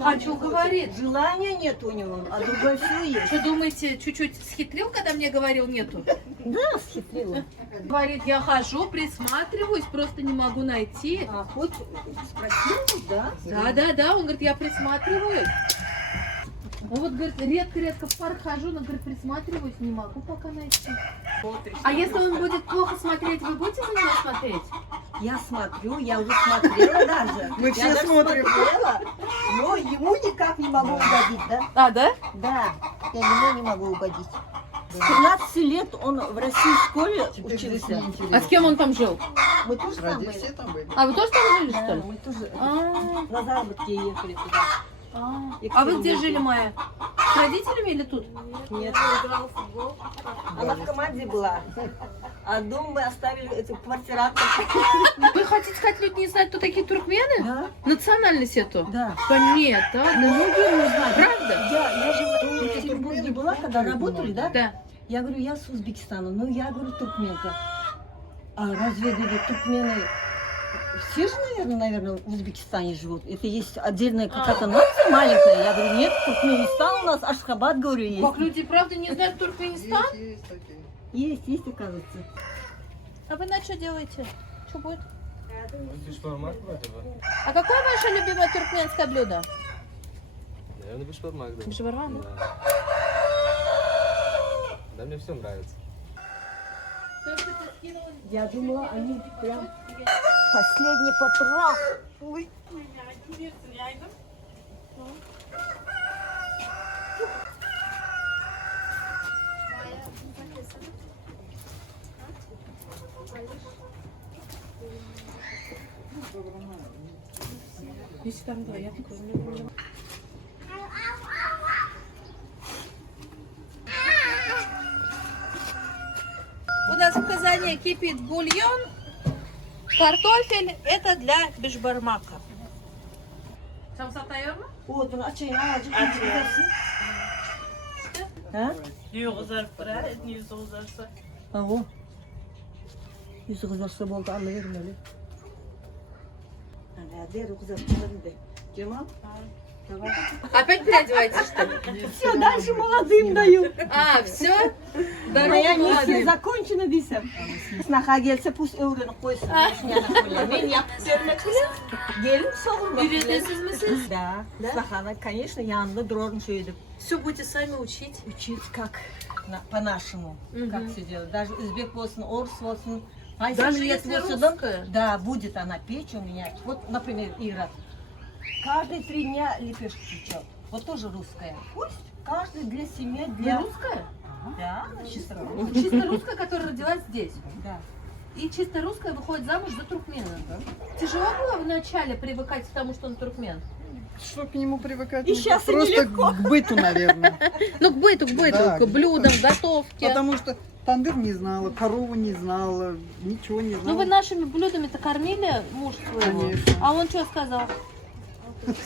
Хочу, говорит. Желания нет у него, а другое все есть. Что думаете, чуть-чуть схитрил, когда мне говорил нету? Да, схитрила. Говорит, я хожу, присматриваюсь, просто не могу найти. А хоть спросил, да? Да, он говорит, я присматриваюсь. Он вот говорит, редко-редко в парк хожу, но говорит, присматриваюсь, не могу пока найти. А если он будет плохо смотреть, вы будете за него смотреть? Я смотрю, я уже смотрела даже. Мы Я все даже смотрим. смотрела, но ему никак не могу угодить, да? А, да? Да, я ему не могу угодить. С 13 лет он в российской школе учился. А с кем он там жил? Мы тоже там Ради были. все там были. А вы тоже там жили, что Да, ли? мы тоже А, на заработки ехали туда. а вы где жили, Майя? С родителями или тут? Нет. Она в команде была. А дом мы оставили этим квартирантам. Вы хотите сказать, люди не знают, кто такие туркмены? Да? Национальность эту? Да. Нет, а? Многие не знают. Правда? Я же в Екатеринбурге была, когда работали, да? Да. Я говорю, я с Узбекистана. Ну, я говорю, туркменка. А разве, говорю, туркмены... Все же, наверное, в Узбекистане живут. Это есть отдельная какая-то нация маленькая. Я говорю, нет, Туркменистан у нас, Ашхабад, говорю, есть. Как люди, правда, не знают Туркменистан? Есть такие. Есть, оказывается. А вы на что делаете? Что будет? Бешбармак вроде бы. А какое ваше любимое туркменское блюдо? Наверное, бешбармак, да. Бешбармак, да? Да. Да, мне все нравится. Я думала, они прям последний потрах. Ой. У нас в казане кипит бульон, картофель, это для бешбармака. Вот он, açayım azıcık açarsın. Ha? Yüzü uzarsa. Ha o. Yüzü kızarsa oldu, alıverim öyle. Ana, der kızartmaları de. Cemal? Давай. Опять переодеваетесь, что ли? Все, дальше молодым даю. А, все? Моя Дорога миссия молодым. закончена desem. Snaha gelse pus öğrenip koysun. Yaşına koyla. Ben yaptım öyle. Gelin sorun. Ücretsiz misiniz? Да. Snahana, конечно, yanında dururmuş öyle. Все будете сами учить. Учить как по-нашему, как все делать. Даже узбек болсын, орыс болсын. Даже если русская? Да, будет она печь у меня. Вот, например, Ира. Каждые 3 дня лепешку печет. Вот тоже русская. Пусть каждый для семьи, Вы для... русская? Да, чисто. Чисто русская, которая родилась здесь. Да. И чисто русская выходит замуж за туркмена. Тяжело было вначале привыкать к тому, что он туркмен? Что к нему привыкать? И щас и просто нелегко. к быту, наверное. Ну, к быту, Да, к блюдам, готовке. Потому что тандыр не знала, корову не знала, ничего не Ну, знала. вы нашими блюдами-то кормили муж своего? Конечно. А он что сказал?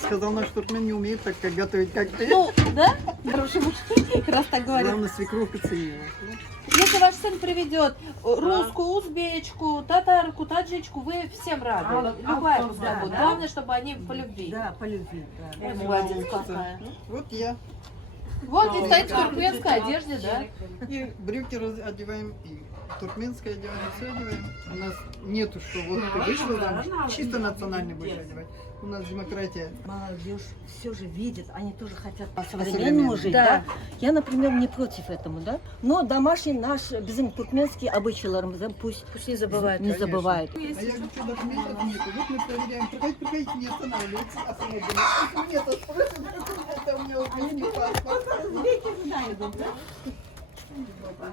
Сказал, наш туркмен не умеет так, как готовить, как ты. Ну, да? Хороший муж, раз так говорит. Главное, свекровка ценила. Если ваш сын приведет русскую, узбечку, татарку, таджичку, вы всем рады. Любая пускай будет. Главное, чтобы они по любви. Да, по любви. Да. Ой, молодец какая. Вот я. Вот, и стоит в туркменской одежде, да? И брюки одеваем, и туркменское одеваем, все одеваем. У нас нету, что вот ты вышла замуж, чисто национальный будешь одевать. У нас демократия. Молодежь все же видит, они тоже хотят по-современному По-современному, жить, да. да. Я, например, не против этому, да. Но домашний наш, bizim туркменский обычайларымызды пусть не забывают. не забывают. А я говорю, что документов нету. Вот мы проверяем. Приходите, не останавливайтесь. Остановились. Нет, это у меня украинский паспорт.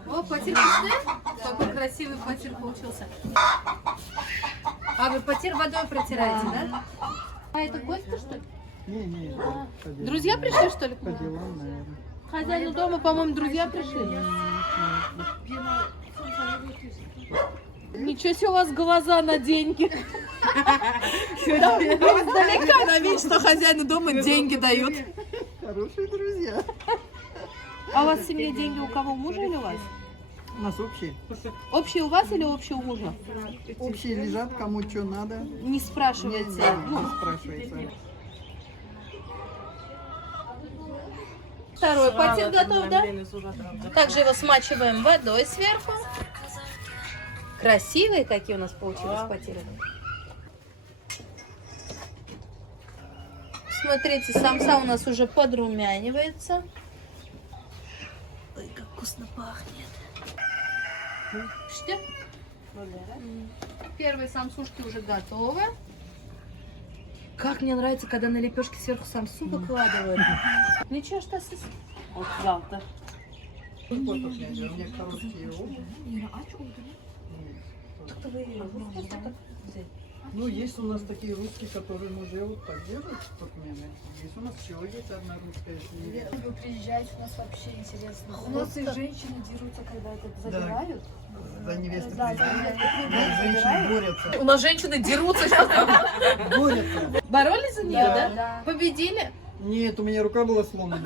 О, потир пошли? Какой красивый потир получился. А вы потир водой протираете, да? А это гости, что ли? Не, Друзья пришли, что ли? по делам, наверное. Хозяину дома, по-моему, друзья пришли. Ничего себе у вас глаза на деньги. Издалека она видит, что хозяину дома деньги дают. Хорошие друзья. А у вас в семье деньги у кого? У мужа или у вас? У нас общие. Общие у вас или общие у мужа? Общие лежат, кому что надо. Не спрашивайте. Не спрашивается. Второй потир готов, да? Также его смачиваем водой сверху. Красивые какие у нас получились потиры. Смотрите, самса у нас уже подрумянивается. Ой, как вкусно пахнет. Что? Первые самсушки уже готовы. Как мне нравится, когда на лепешки сверху самсу выкладывают. Ничего, что сис. Вот завтра. У меня короткие обувь. Ну, есть у нас такие русские, которые уже вот так делают, туркмены. Есть у нас еще есть одна русская семья. Вы приезжаете, у нас вообще интересно. У нас и женщины дерутся, когда это забирают. За невесту приезжают. Женщины борются. У нас женщины дерутся сейчас. Борются. Боролись за нее, да? Да. Победили? Нет, у меня рука была сломана.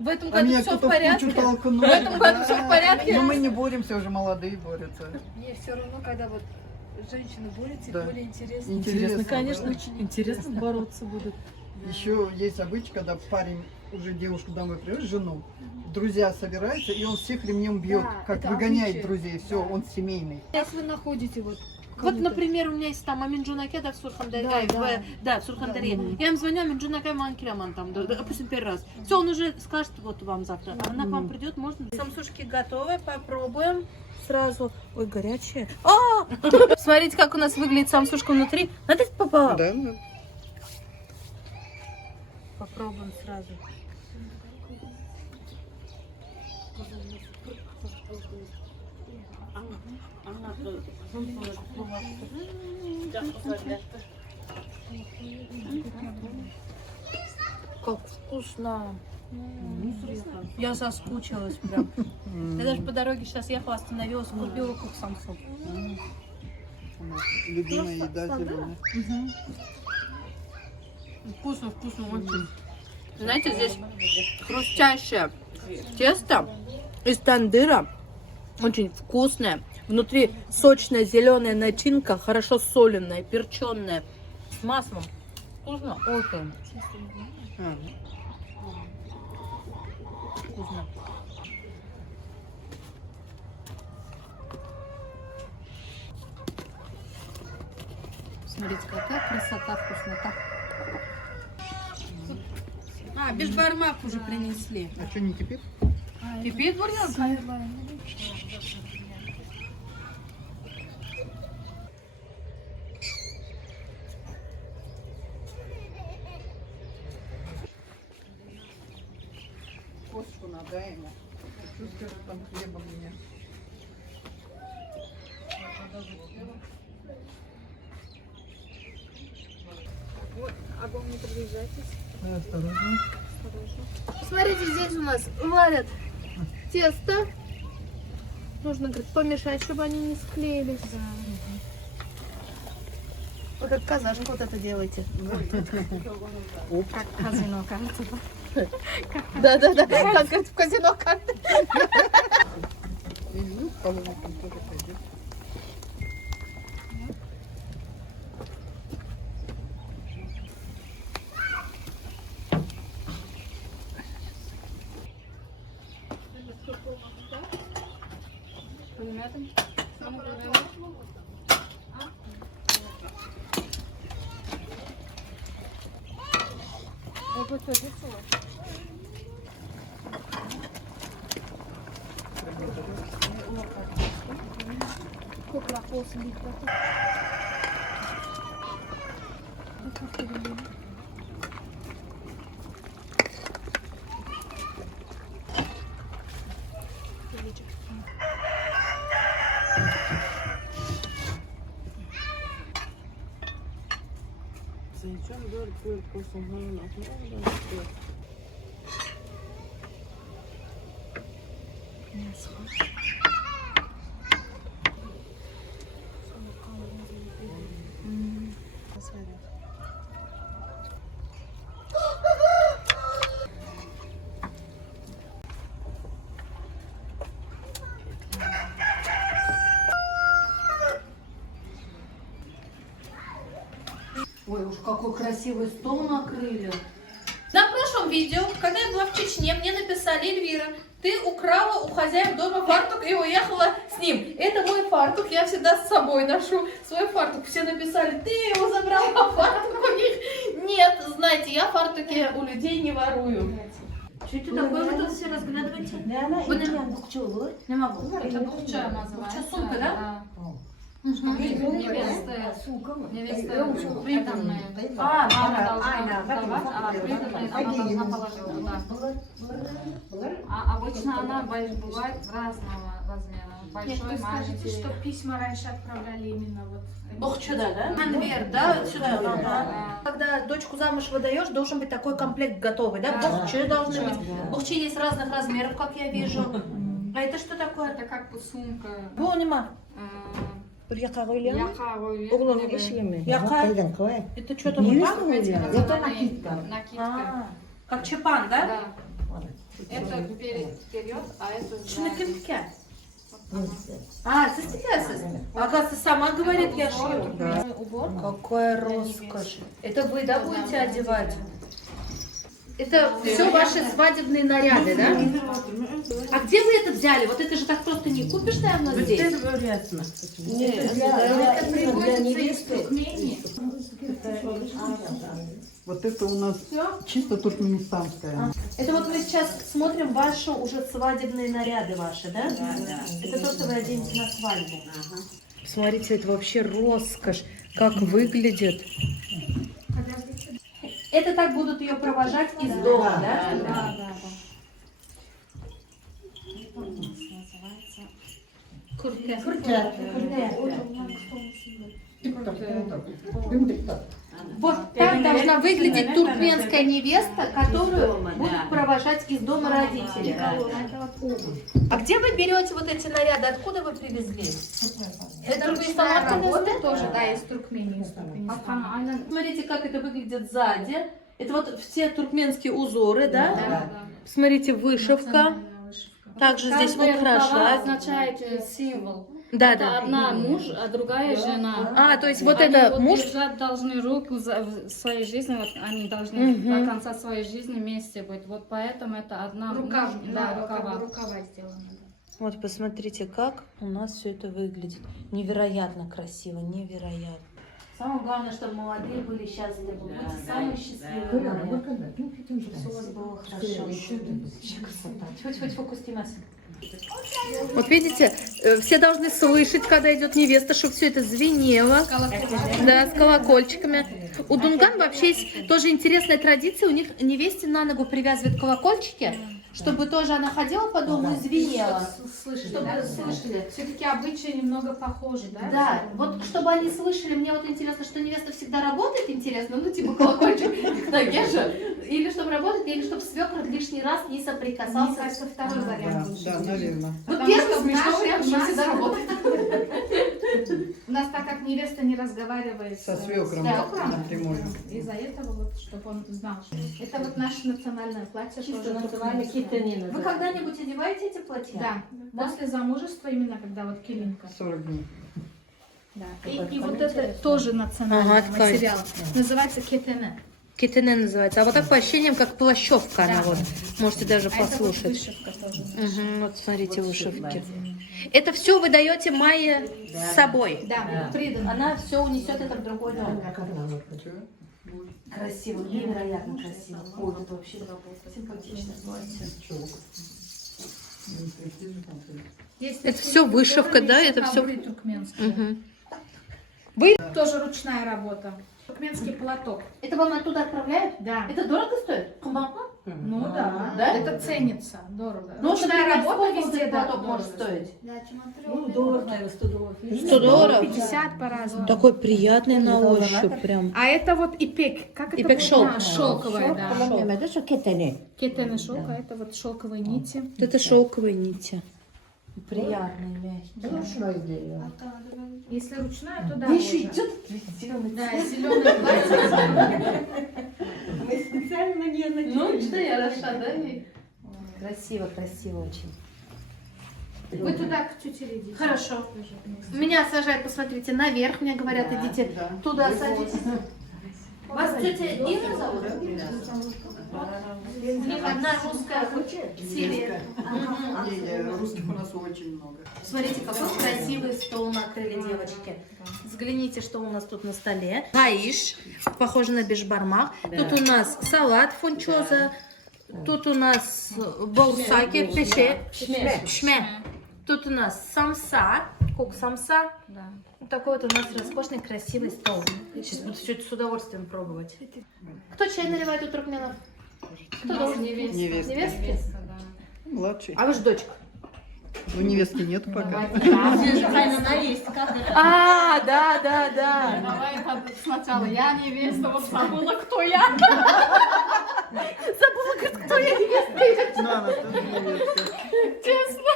В этом А году меня все в кто-то в порядке? кучу толкнул. В этом году все в порядке? Но мы не боремся, уже молодые борются. Мне все равно, когда вот женщины борются, Да. более интересно. Интересно, конечно, да. очень интересно бороться будут. Еще есть обычай, когда парень уже девушку домой привез, жену, друзья собираются, и он всех ремнем бьет, Да, как это выгоняет обычай. друзей. Все, он семейный. Как вы находите вот Вот, например, у меня есть там Аминджунаке, да, в Сурхандаре, Да, в Сурхандаре. Я им звоню, Аминджунаке, Манкираман там, допустим, первый раз. Все, он уже скажет, вот вам завтра. Она к вам придет, можно? Самсушки готовы, попробуем. Сразу. Ой, горячая. Смотрите, как у нас выглядит самсушка внутри. Надо пополам. Да, да. Попробуем сразу. Как вкусно. Я соскучилась прям. Я даже по дороге сейчас ехала, остановилась, купила кук самсу. У нас любимая еда зеленая. Вкусно, вкусно, очень. Знаете, здесь хрустящее тесто из тандыра. Очень вкусное. Внутри сочная зеленая начинка, хорошо соленая, перченая, с маслом. Вкусно? Очень. Вкусно. Смотрите, какая красота, вкуснота. А, бешбармак уже принесли. А что, не кипит? Кипит бурьян? Косточку надо ему. Что скажешь, там хлеба мне? Огонь, не приближайтесь. Осторожно. Смотрите, здесь у нас варят тесто. Нужно, говорит, помешать, чтобы они не склеились. Вы как казашка вот это делаете. Как казино, кажется. Да, как говорит, в казино карты. И ну, половником тоже пойдет. Пулеметом? Ой, уж какой красивый стол накрыли. На прошлом видео, когда я была в Чечне, мне написали: Эльвира, ты украла у хозяев дома фартук и уехала с ним. Это мой фартук, я всегда с собой ношу свой фартук. Все написали: ты его забрала, фартук у них нет. Знаете, я фартуки у людей не ворую. Что это такое? Вы тут все разглядываете? Не могу. Это бухча называется. Бухча сумка, да? Невеста приданная. Мама должна давать, а приданная она должна положить туда. А обычно она бывает разного размера. Большой, маленький. что письма раньше отправляли именно вот. Бухчуда, да? Конверт, да? Вот сюда. Ага. Когда дочку замуж выдаешь, должен быть такой комплект готовый, да? Бухчи должны быть. Бухчи есть разных размеров, как я вижу. А это что такое? Это как бы сумка. Бонима. Яха Это что-то Это накидка. Как чапан, да? Да. Это вперед, а это сзади. А, состязаться. Оказывается, сама говорит, я шью. Какая роскошь. Это вы, да, будете одевать? Это все ваши свадебные наряды, да? А где вы это взяли? Вот это же так просто не купишь, наверное, здесь? Это Приводится из Туркмении. Вот это у нас чисто туркменистанская. Это вот мы сейчас смотрим ваши уже свадебные наряды ваши, да? Это то, что вы оденете на свадьбу. Смотрите, это вообще роскошь, как выглядит. Это так будут ее провожать из дома, да? Да. Вот так должна выглядеть туркменская невеста, которую будут провожать из дома родители. А где вы берете вот эти наряды? Откуда вы привезли? Это ручная работа? Тоже, да, из Туркмении. Смотрите, как это выглядит сзади. Это вот все туркменские узоры, да? Да. Смотрите, вышивка. Также здесь украшают. Означает символ. Да, Это одна муж, а другая жена. А, то есть вот Они это вот муж. держать должны руку в своей жизни, вот они должны до конца своей жизни вместе быть. Вот поэтому это одна Рукава, муж, да, рукава. Рукава сделаны. Вот посмотрите, как у нас все это выглядит. Невероятно красиво, невероятно. Самое главное, чтобы молодые были счастливы. Будьте самые счастливые. Все у вас было хорошо. Хоть фокус снимайся. Вот видите, все должны слышать, когда идет невеста, чтобы все это звенело. Да, с колокольчиками. У дунган вообще есть тоже интересная традиция. У них невесте на ногу привязывают колокольчики. чтобы тоже она ходила по дому и звенела. Слышали, Чтобы да? слышали. Все-таки обычаи немного похожи, да? Да, вот чтобы они слышали, мне вот интересно, что невеста всегда работает, интересно, ну типа колокольчик к ноге же, или чтобы работать, или чтобы свекр лишний раз не Мне соприкасался. кажется, второй вариант лучше. Да, наверное. Вот Потому первый что в смешной нашем- вариант, что всегда работает. У нас так как невеста не разговаривает Со с свекром свекром, напрямую. из-за этого вот, чтобы он знал, что это вот наше национальное платье. Чисто тоже национальный туркменское. китанин. Вы когда-нибудь одеваете эти платья? Да, после замужества именно, когда вот килинка. 40 дней. Да. И вот это тоже национальный Ага, ткань. материал. Называется кетене. Китене называется. А вот так по ощущениям, как плащевка она Да. вот. Можете даже А это вот послушать. вышивка тоже. Вот смотрите, вышивки. Это все вы даете Майе с собой. Да, придан. Она все унесет это в другой дом. Красиво, невероятно красиво. Ой, это вообще симпатичное платье. Есть Это всё вышивка, да? Это всё- ковры туркменские. Угу. Тоже ручная работа. Туркменский платок. Это вам оттуда отправляют? Да. Это дорого стоит? Ну да. Да? Это ценится дорого. Ну, Ручная например, работа сколько везде этот да, платок дорого может стоить? Ну, доллар, наверное, 100 долларов. 100 долларов? 50 по-разному. Такой приятный на ощупь прям. А это вот ипек. Как это? Ипек будет? шелк. А, шелковая, да. Это что кетане? Кетене шелк, а это вот шелковые нити. Вот это шелковые нити. Приятные, мягкие. Ручное изделие. Если ручная, то да. Вы еще тоже. идет зеленый Да, зеленое платье. Мы специально не начали. Ну, что я хороша, да? Красиво, красиво очень. Вы туда к тете Лидии. Хорошо. Меня сажают, посмотрите, наверх. Мне говорят, идите туда, садитесь. Вас тетя Нина зовут? Одна русская Сирия. Русских у нас очень много. Смотрите, какой красивый стол накрыли девочки. Взгляните, что у нас тут на столе. Гаиш, похоже на бешбармак. Тут у нас салат фунчоза. Тут у нас болсаки, пеше, шме. Тут у нас самса, кук самса. Да. Вот такой вот у нас роскошный, красивый стол. Сейчас буду все это с удовольствием пробовать. Кто чай наливает у туркменов? Кто должен? Невестки. Невестки? Младший. А вы же дочка. Ну, невестки нету пока. А, да. Давай сначала я невеста, вот забыла, кто я. Забыла, говорит, кто я невестка. Нана, тоже невестка. Честно.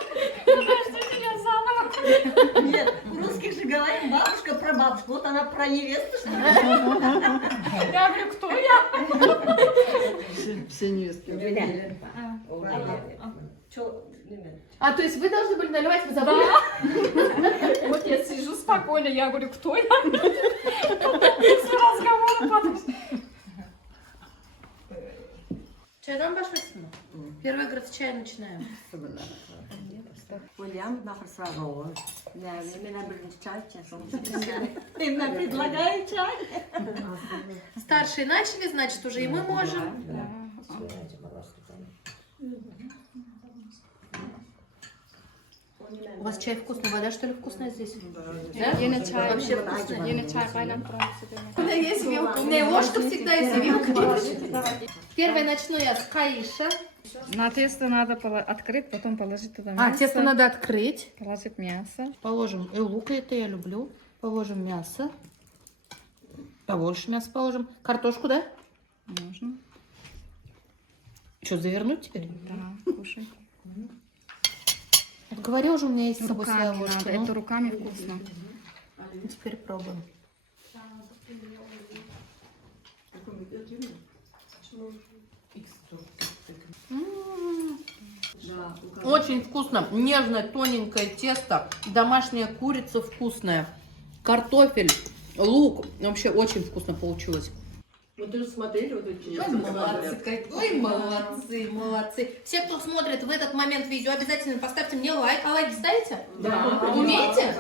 Подожди меня заново. Нет, в русских же говорим бабушка про бабушку. Вот она про невесту, что ли? Я говорю, кто я? Все невестки. А, то есть вы должны были наливать, вы забыли? Вот я сижу спокойно, я говорю, кто я? Все разговоры потом. Çaydan başlasın mı? Первый, говорит, с чая начинаем. William нахрсвагова. Да, именно birinci çay içeceğiz. Именно предлагаю чай. Старшие начали, значит, уже и мы можем. У вас чай вкусный, вода что ли вкусная здесь? Да? чай. Вообще вкусная. Yeni çay kaynattıralım size. Да, есть вилка. У меня и ложка всегда есть, и вилка. Первое начну я с каиша. На тесто надо открыть, потом положить туда мясо. А, тесто надо открыть. Положить мясо. Положим и лук, это я люблю. Положим мясо. Побольше мяса положим. Картошку, да? Можно. Что, завернуть теперь? Да, кушай. Говорил же, у меня есть с собой своя Руками ложка. надо, Ну, это руками вкусно. теперь пробуем. Очень вкусно. Нежное, тоненькое тесто. Домашняя курица вкусная. Картофель, лук. Вообще очень вкусно получилось. Вот ты же смотрели вот эти. Ой, молодцы, какой молодцы, молодцы. Все, кто смотрит в этот момент видео, обязательно поставьте мне лайк. А лайки ставите? Да. Умеете?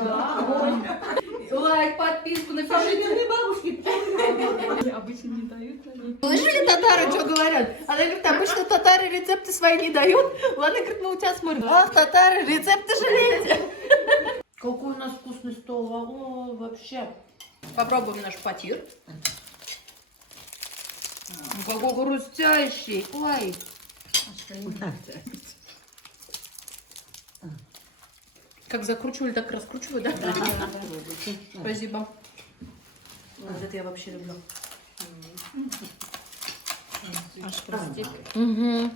Лайк, подписку, напишите. Бабушки. Обычно не дают. Слышали, татары что говорят? Она говорит, обычно татары рецепты свои не дают. Ладно, говорит, мы у тебя смотрим. Ах, татары, рецепты жалеете. Какой у нас вкусный стол. О, вообще. Попробуем наш патир. Какой хрустящий. Ой. Как закручивали, так раскручиваю, да? Спасибо. Вот это я вообще люблю. Аж хрустит. Угу.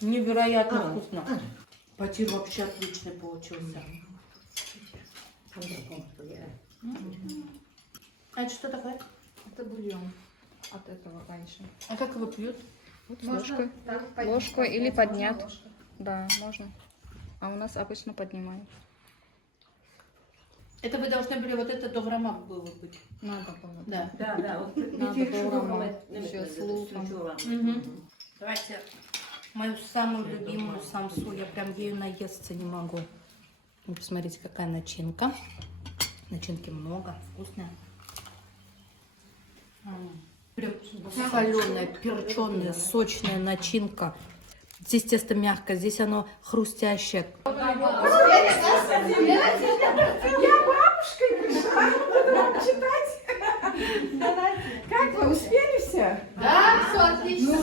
Невероятно вкусно. Патир вообще отличный получился. А это что такое? Это бульон от этого раньше. А как его пьют? Вот с ложкой. Ложкой или поднят. Да, можно. А у нас обычно поднимают. Это вы должны были вот это доврамак было быть. Надо было. Да. Да. Надо было еще с луком. Давайте мою самую любимую самсу. Я прям ею наесться не могу. Ну, посмотрите, какая начинка. Начинки много, вкусная. Прям соленая, перченая, сочная начинка. Здесь тесто мягкое, здесь оно хрустящее. Как вы, успели все? Да, все отлично.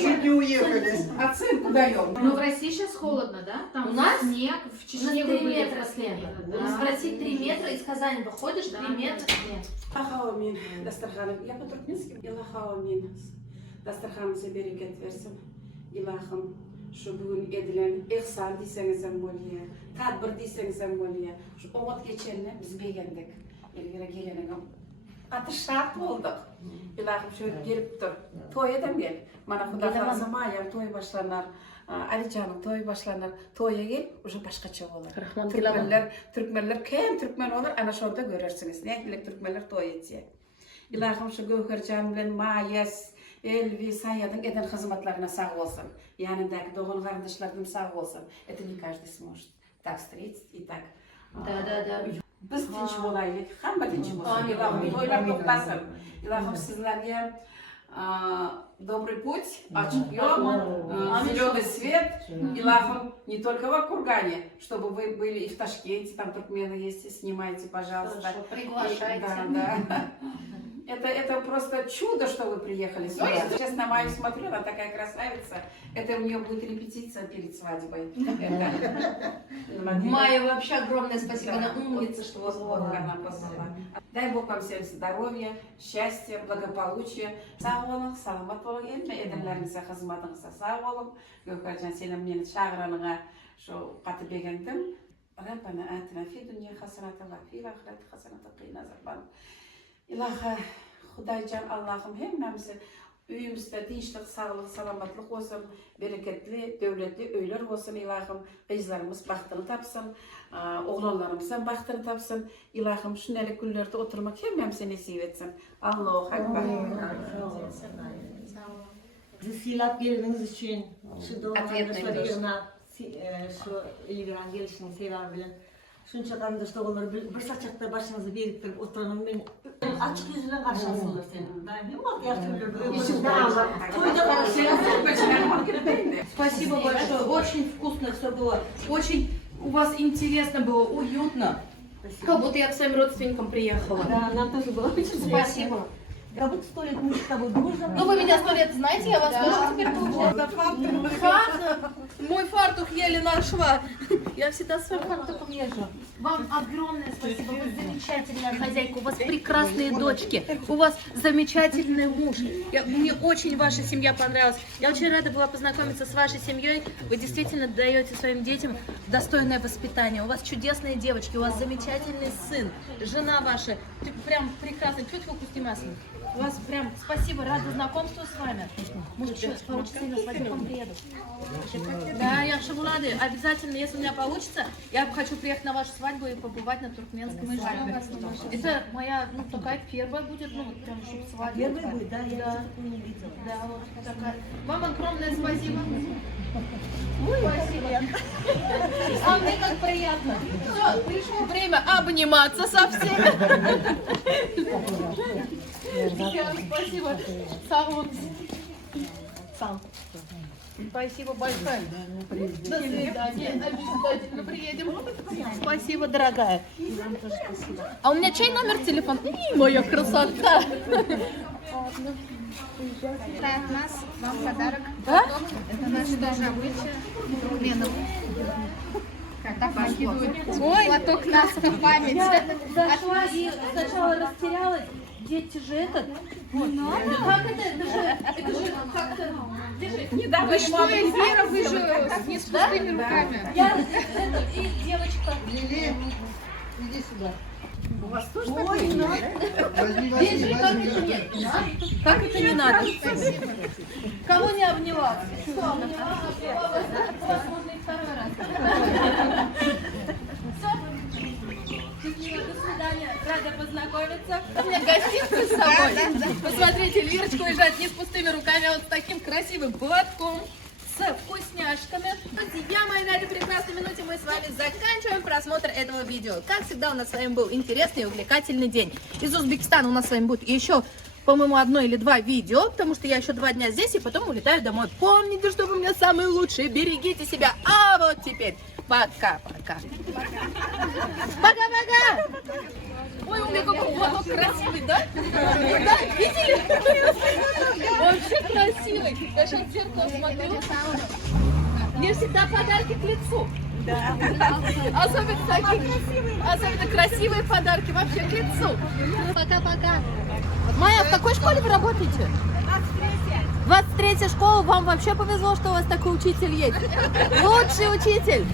Чуть не уехали. Оценку даем. Ну, в России сейчас холодно, да? Там У нас снег, в У нас Чечне 3 вы были метра снега. последний. У нас в России 3 метра, из Казани выходишь, 3 метра снег. Ilahawmin dasturxanim. Я по-туркменски. Ilahawmin dasturxanımıza bereket versin. İlahım şu bugün edilen ihsan deyseniz hem bolya, tadbir deyseniz hem bolya. Şu oğut geçenini biz beğendik. Elgire gelenim. Atışat olduk. İlahım şöyle gelip dur. Toy edem gel. Mana Xudo kalsa mayam toy başlanar. Alican'ın toy başlanar. Toya gel, уже başkaça olur. Türkmenler kim Türkmen olur, ana şurada görürsünüz. Ne ile Türkmenler toy etse. İlahım şu Gövhercan bilen Mayas, Elvi, Sayad'ın eden hizmetlerine sağ olsun. Yanındaki doğun kardeşlerden sağ olsun. Это не каждый сможет так встретить и так. Да. Biz tinch bo'laylik, hamma tinch bo'lsin. Ilohim to'ylar to'xtasin. Ilohim sizlarga добрый путь, açık yol, зеленый свет. Ilohim не только в Кургане, чтобы вы были и в Ташкенте, там туркмены есть, снимайте, пожалуйста. Хорошо, приглашайте. Да. Это просто чудо, что вы приехали сюда. Сейчас на Майю смотрю, она такая красавица. Это у нее будет репетиция перед свадьбой. Майя, вообще огромное спасибо. Она умница, что вас Вот она послала. Дай Бог вам всем здоровья, счастья, благополучия. Sağ olun, salamat olun. Elme edenlerinize, hizmetinize sağ olun. Gökhan senin beni çağıranına şu katı beğendim. Rabbana atina fi dünya hasenata ve fil ahireti hasenata qina azaban. İlahi Xudoyjon Allohim hammamizni uyimizda tinchlik, sog'lik, salomatlik olsun, bereketli, devletli uylar olsun ilohim. Qizlarimiz baxtini topsin, o'g'lonlarimiz ham baxtini topsin. Ilohim shunday kunlarda o'tirmak hammamizni nasib etsin. Allohu akbar. Bizi silap geldiğiniz için şu doğum Ответный arkadaşlarına şu İlgiran gelişini selam bilen. Şunca kardeş doğumlar bir saçakta başınızı biriktirip oturanım ben açık yüzüne karşılasınlar seni. Ben bir bak yaşlıyorum. İçimde ağlar. Toyda karşılasınlar. Спасибо большое. Очень вкусно все было. Очень у вас интересно было, уютно. Как будто я к своим родственникам приехала. Да, нам тоже было очень Спасибо. Как будто 100 лет мы с тобой дружим. Ну вы меня 100 лет знаете, я вас тоже теперь получаю. Мой фартук еле нашла. Я всегда с своим фартуком езжу. Вам огромное спасибо, вы замечательная хозяйка, у вас прекрасные дочки, у вас замечательный муж. Мне очень ваша семья понравилась. Я очень рада была познакомиться с вашей семьей. Вы действительно даете своим детям достойное воспитание. У вас чудесные девочки, у вас замечательный сын, жена ваша, прям прекрасная. Чуть вы вкуснимасный. У вас прям спасибо, рада знакомству с вами. Может, что получится, и на свадьбу к вам приеду. Да, я Шабулады. Обязательно, если у меня получится, я хочу приехать на вашу свадьбу и побывать на туркменском свадьбе. Это моя, ну, такая первая будет, ну, вот прям, чтобы свадьба. Первый будет, да? Да. Да, вот такая. Вам огромное спасибо. Спасибо. А мне как приятно. Все, пришло время обниматься со всеми. Спасибо. Сам. Спасибо большое. До свидания. Обязательно приедем. Спасибо, дорогая. А у меня чей номер телефона? Моя красота. Это от нас, вам подарок. Да? Это наше тоже обычай туркменов. Так накидывают платок нас в память. Зашла и сначала растерялась. Дети же этот. Как это же как-то. Вы что, Эльвира, вы же не с пустыми руками. Я и девочка. Лили, иди сюда. У вас тоже Возьми, Видишь, возьми, как возьми. это нет? Как это не надо? Кого не обняла? Что, обняла? Вас можно и второй раз. Все? Счастливо, до свидания. Рада познакомиться. У меня гостинцы с собой. Посмотрите, Эльвирочка уезжает не с пустыми руками, а вот с таким красивым платком. С вкусняшками. Друзья мои, на этой прекрасной минуте мы с вами заканчиваем просмотр этого видео. Как всегда, у нас с вами был интересный и увлекательный день. Из Узбекистана у нас с вами будет еще, по-моему, 1 или 2 видео, потому что я еще 2 дня здесь и потом улетаю домой. Помните, что вы у меня самые лучшие, берегите себя. А вот теперь пока-пока. Пока-пока. Ой, у меня какой платок красивый, да? Да, видели? Вообще красивый. Я сейчас в зеркало смотрю. Мне всегда подарки к лицу. Да. Особенно красивые подарки вообще к лицу. Пока-пока. Майя, в какой школе вы работаете? 23-я школа. Вам вообще повезло, что у вас такой учитель есть. Лучший учитель.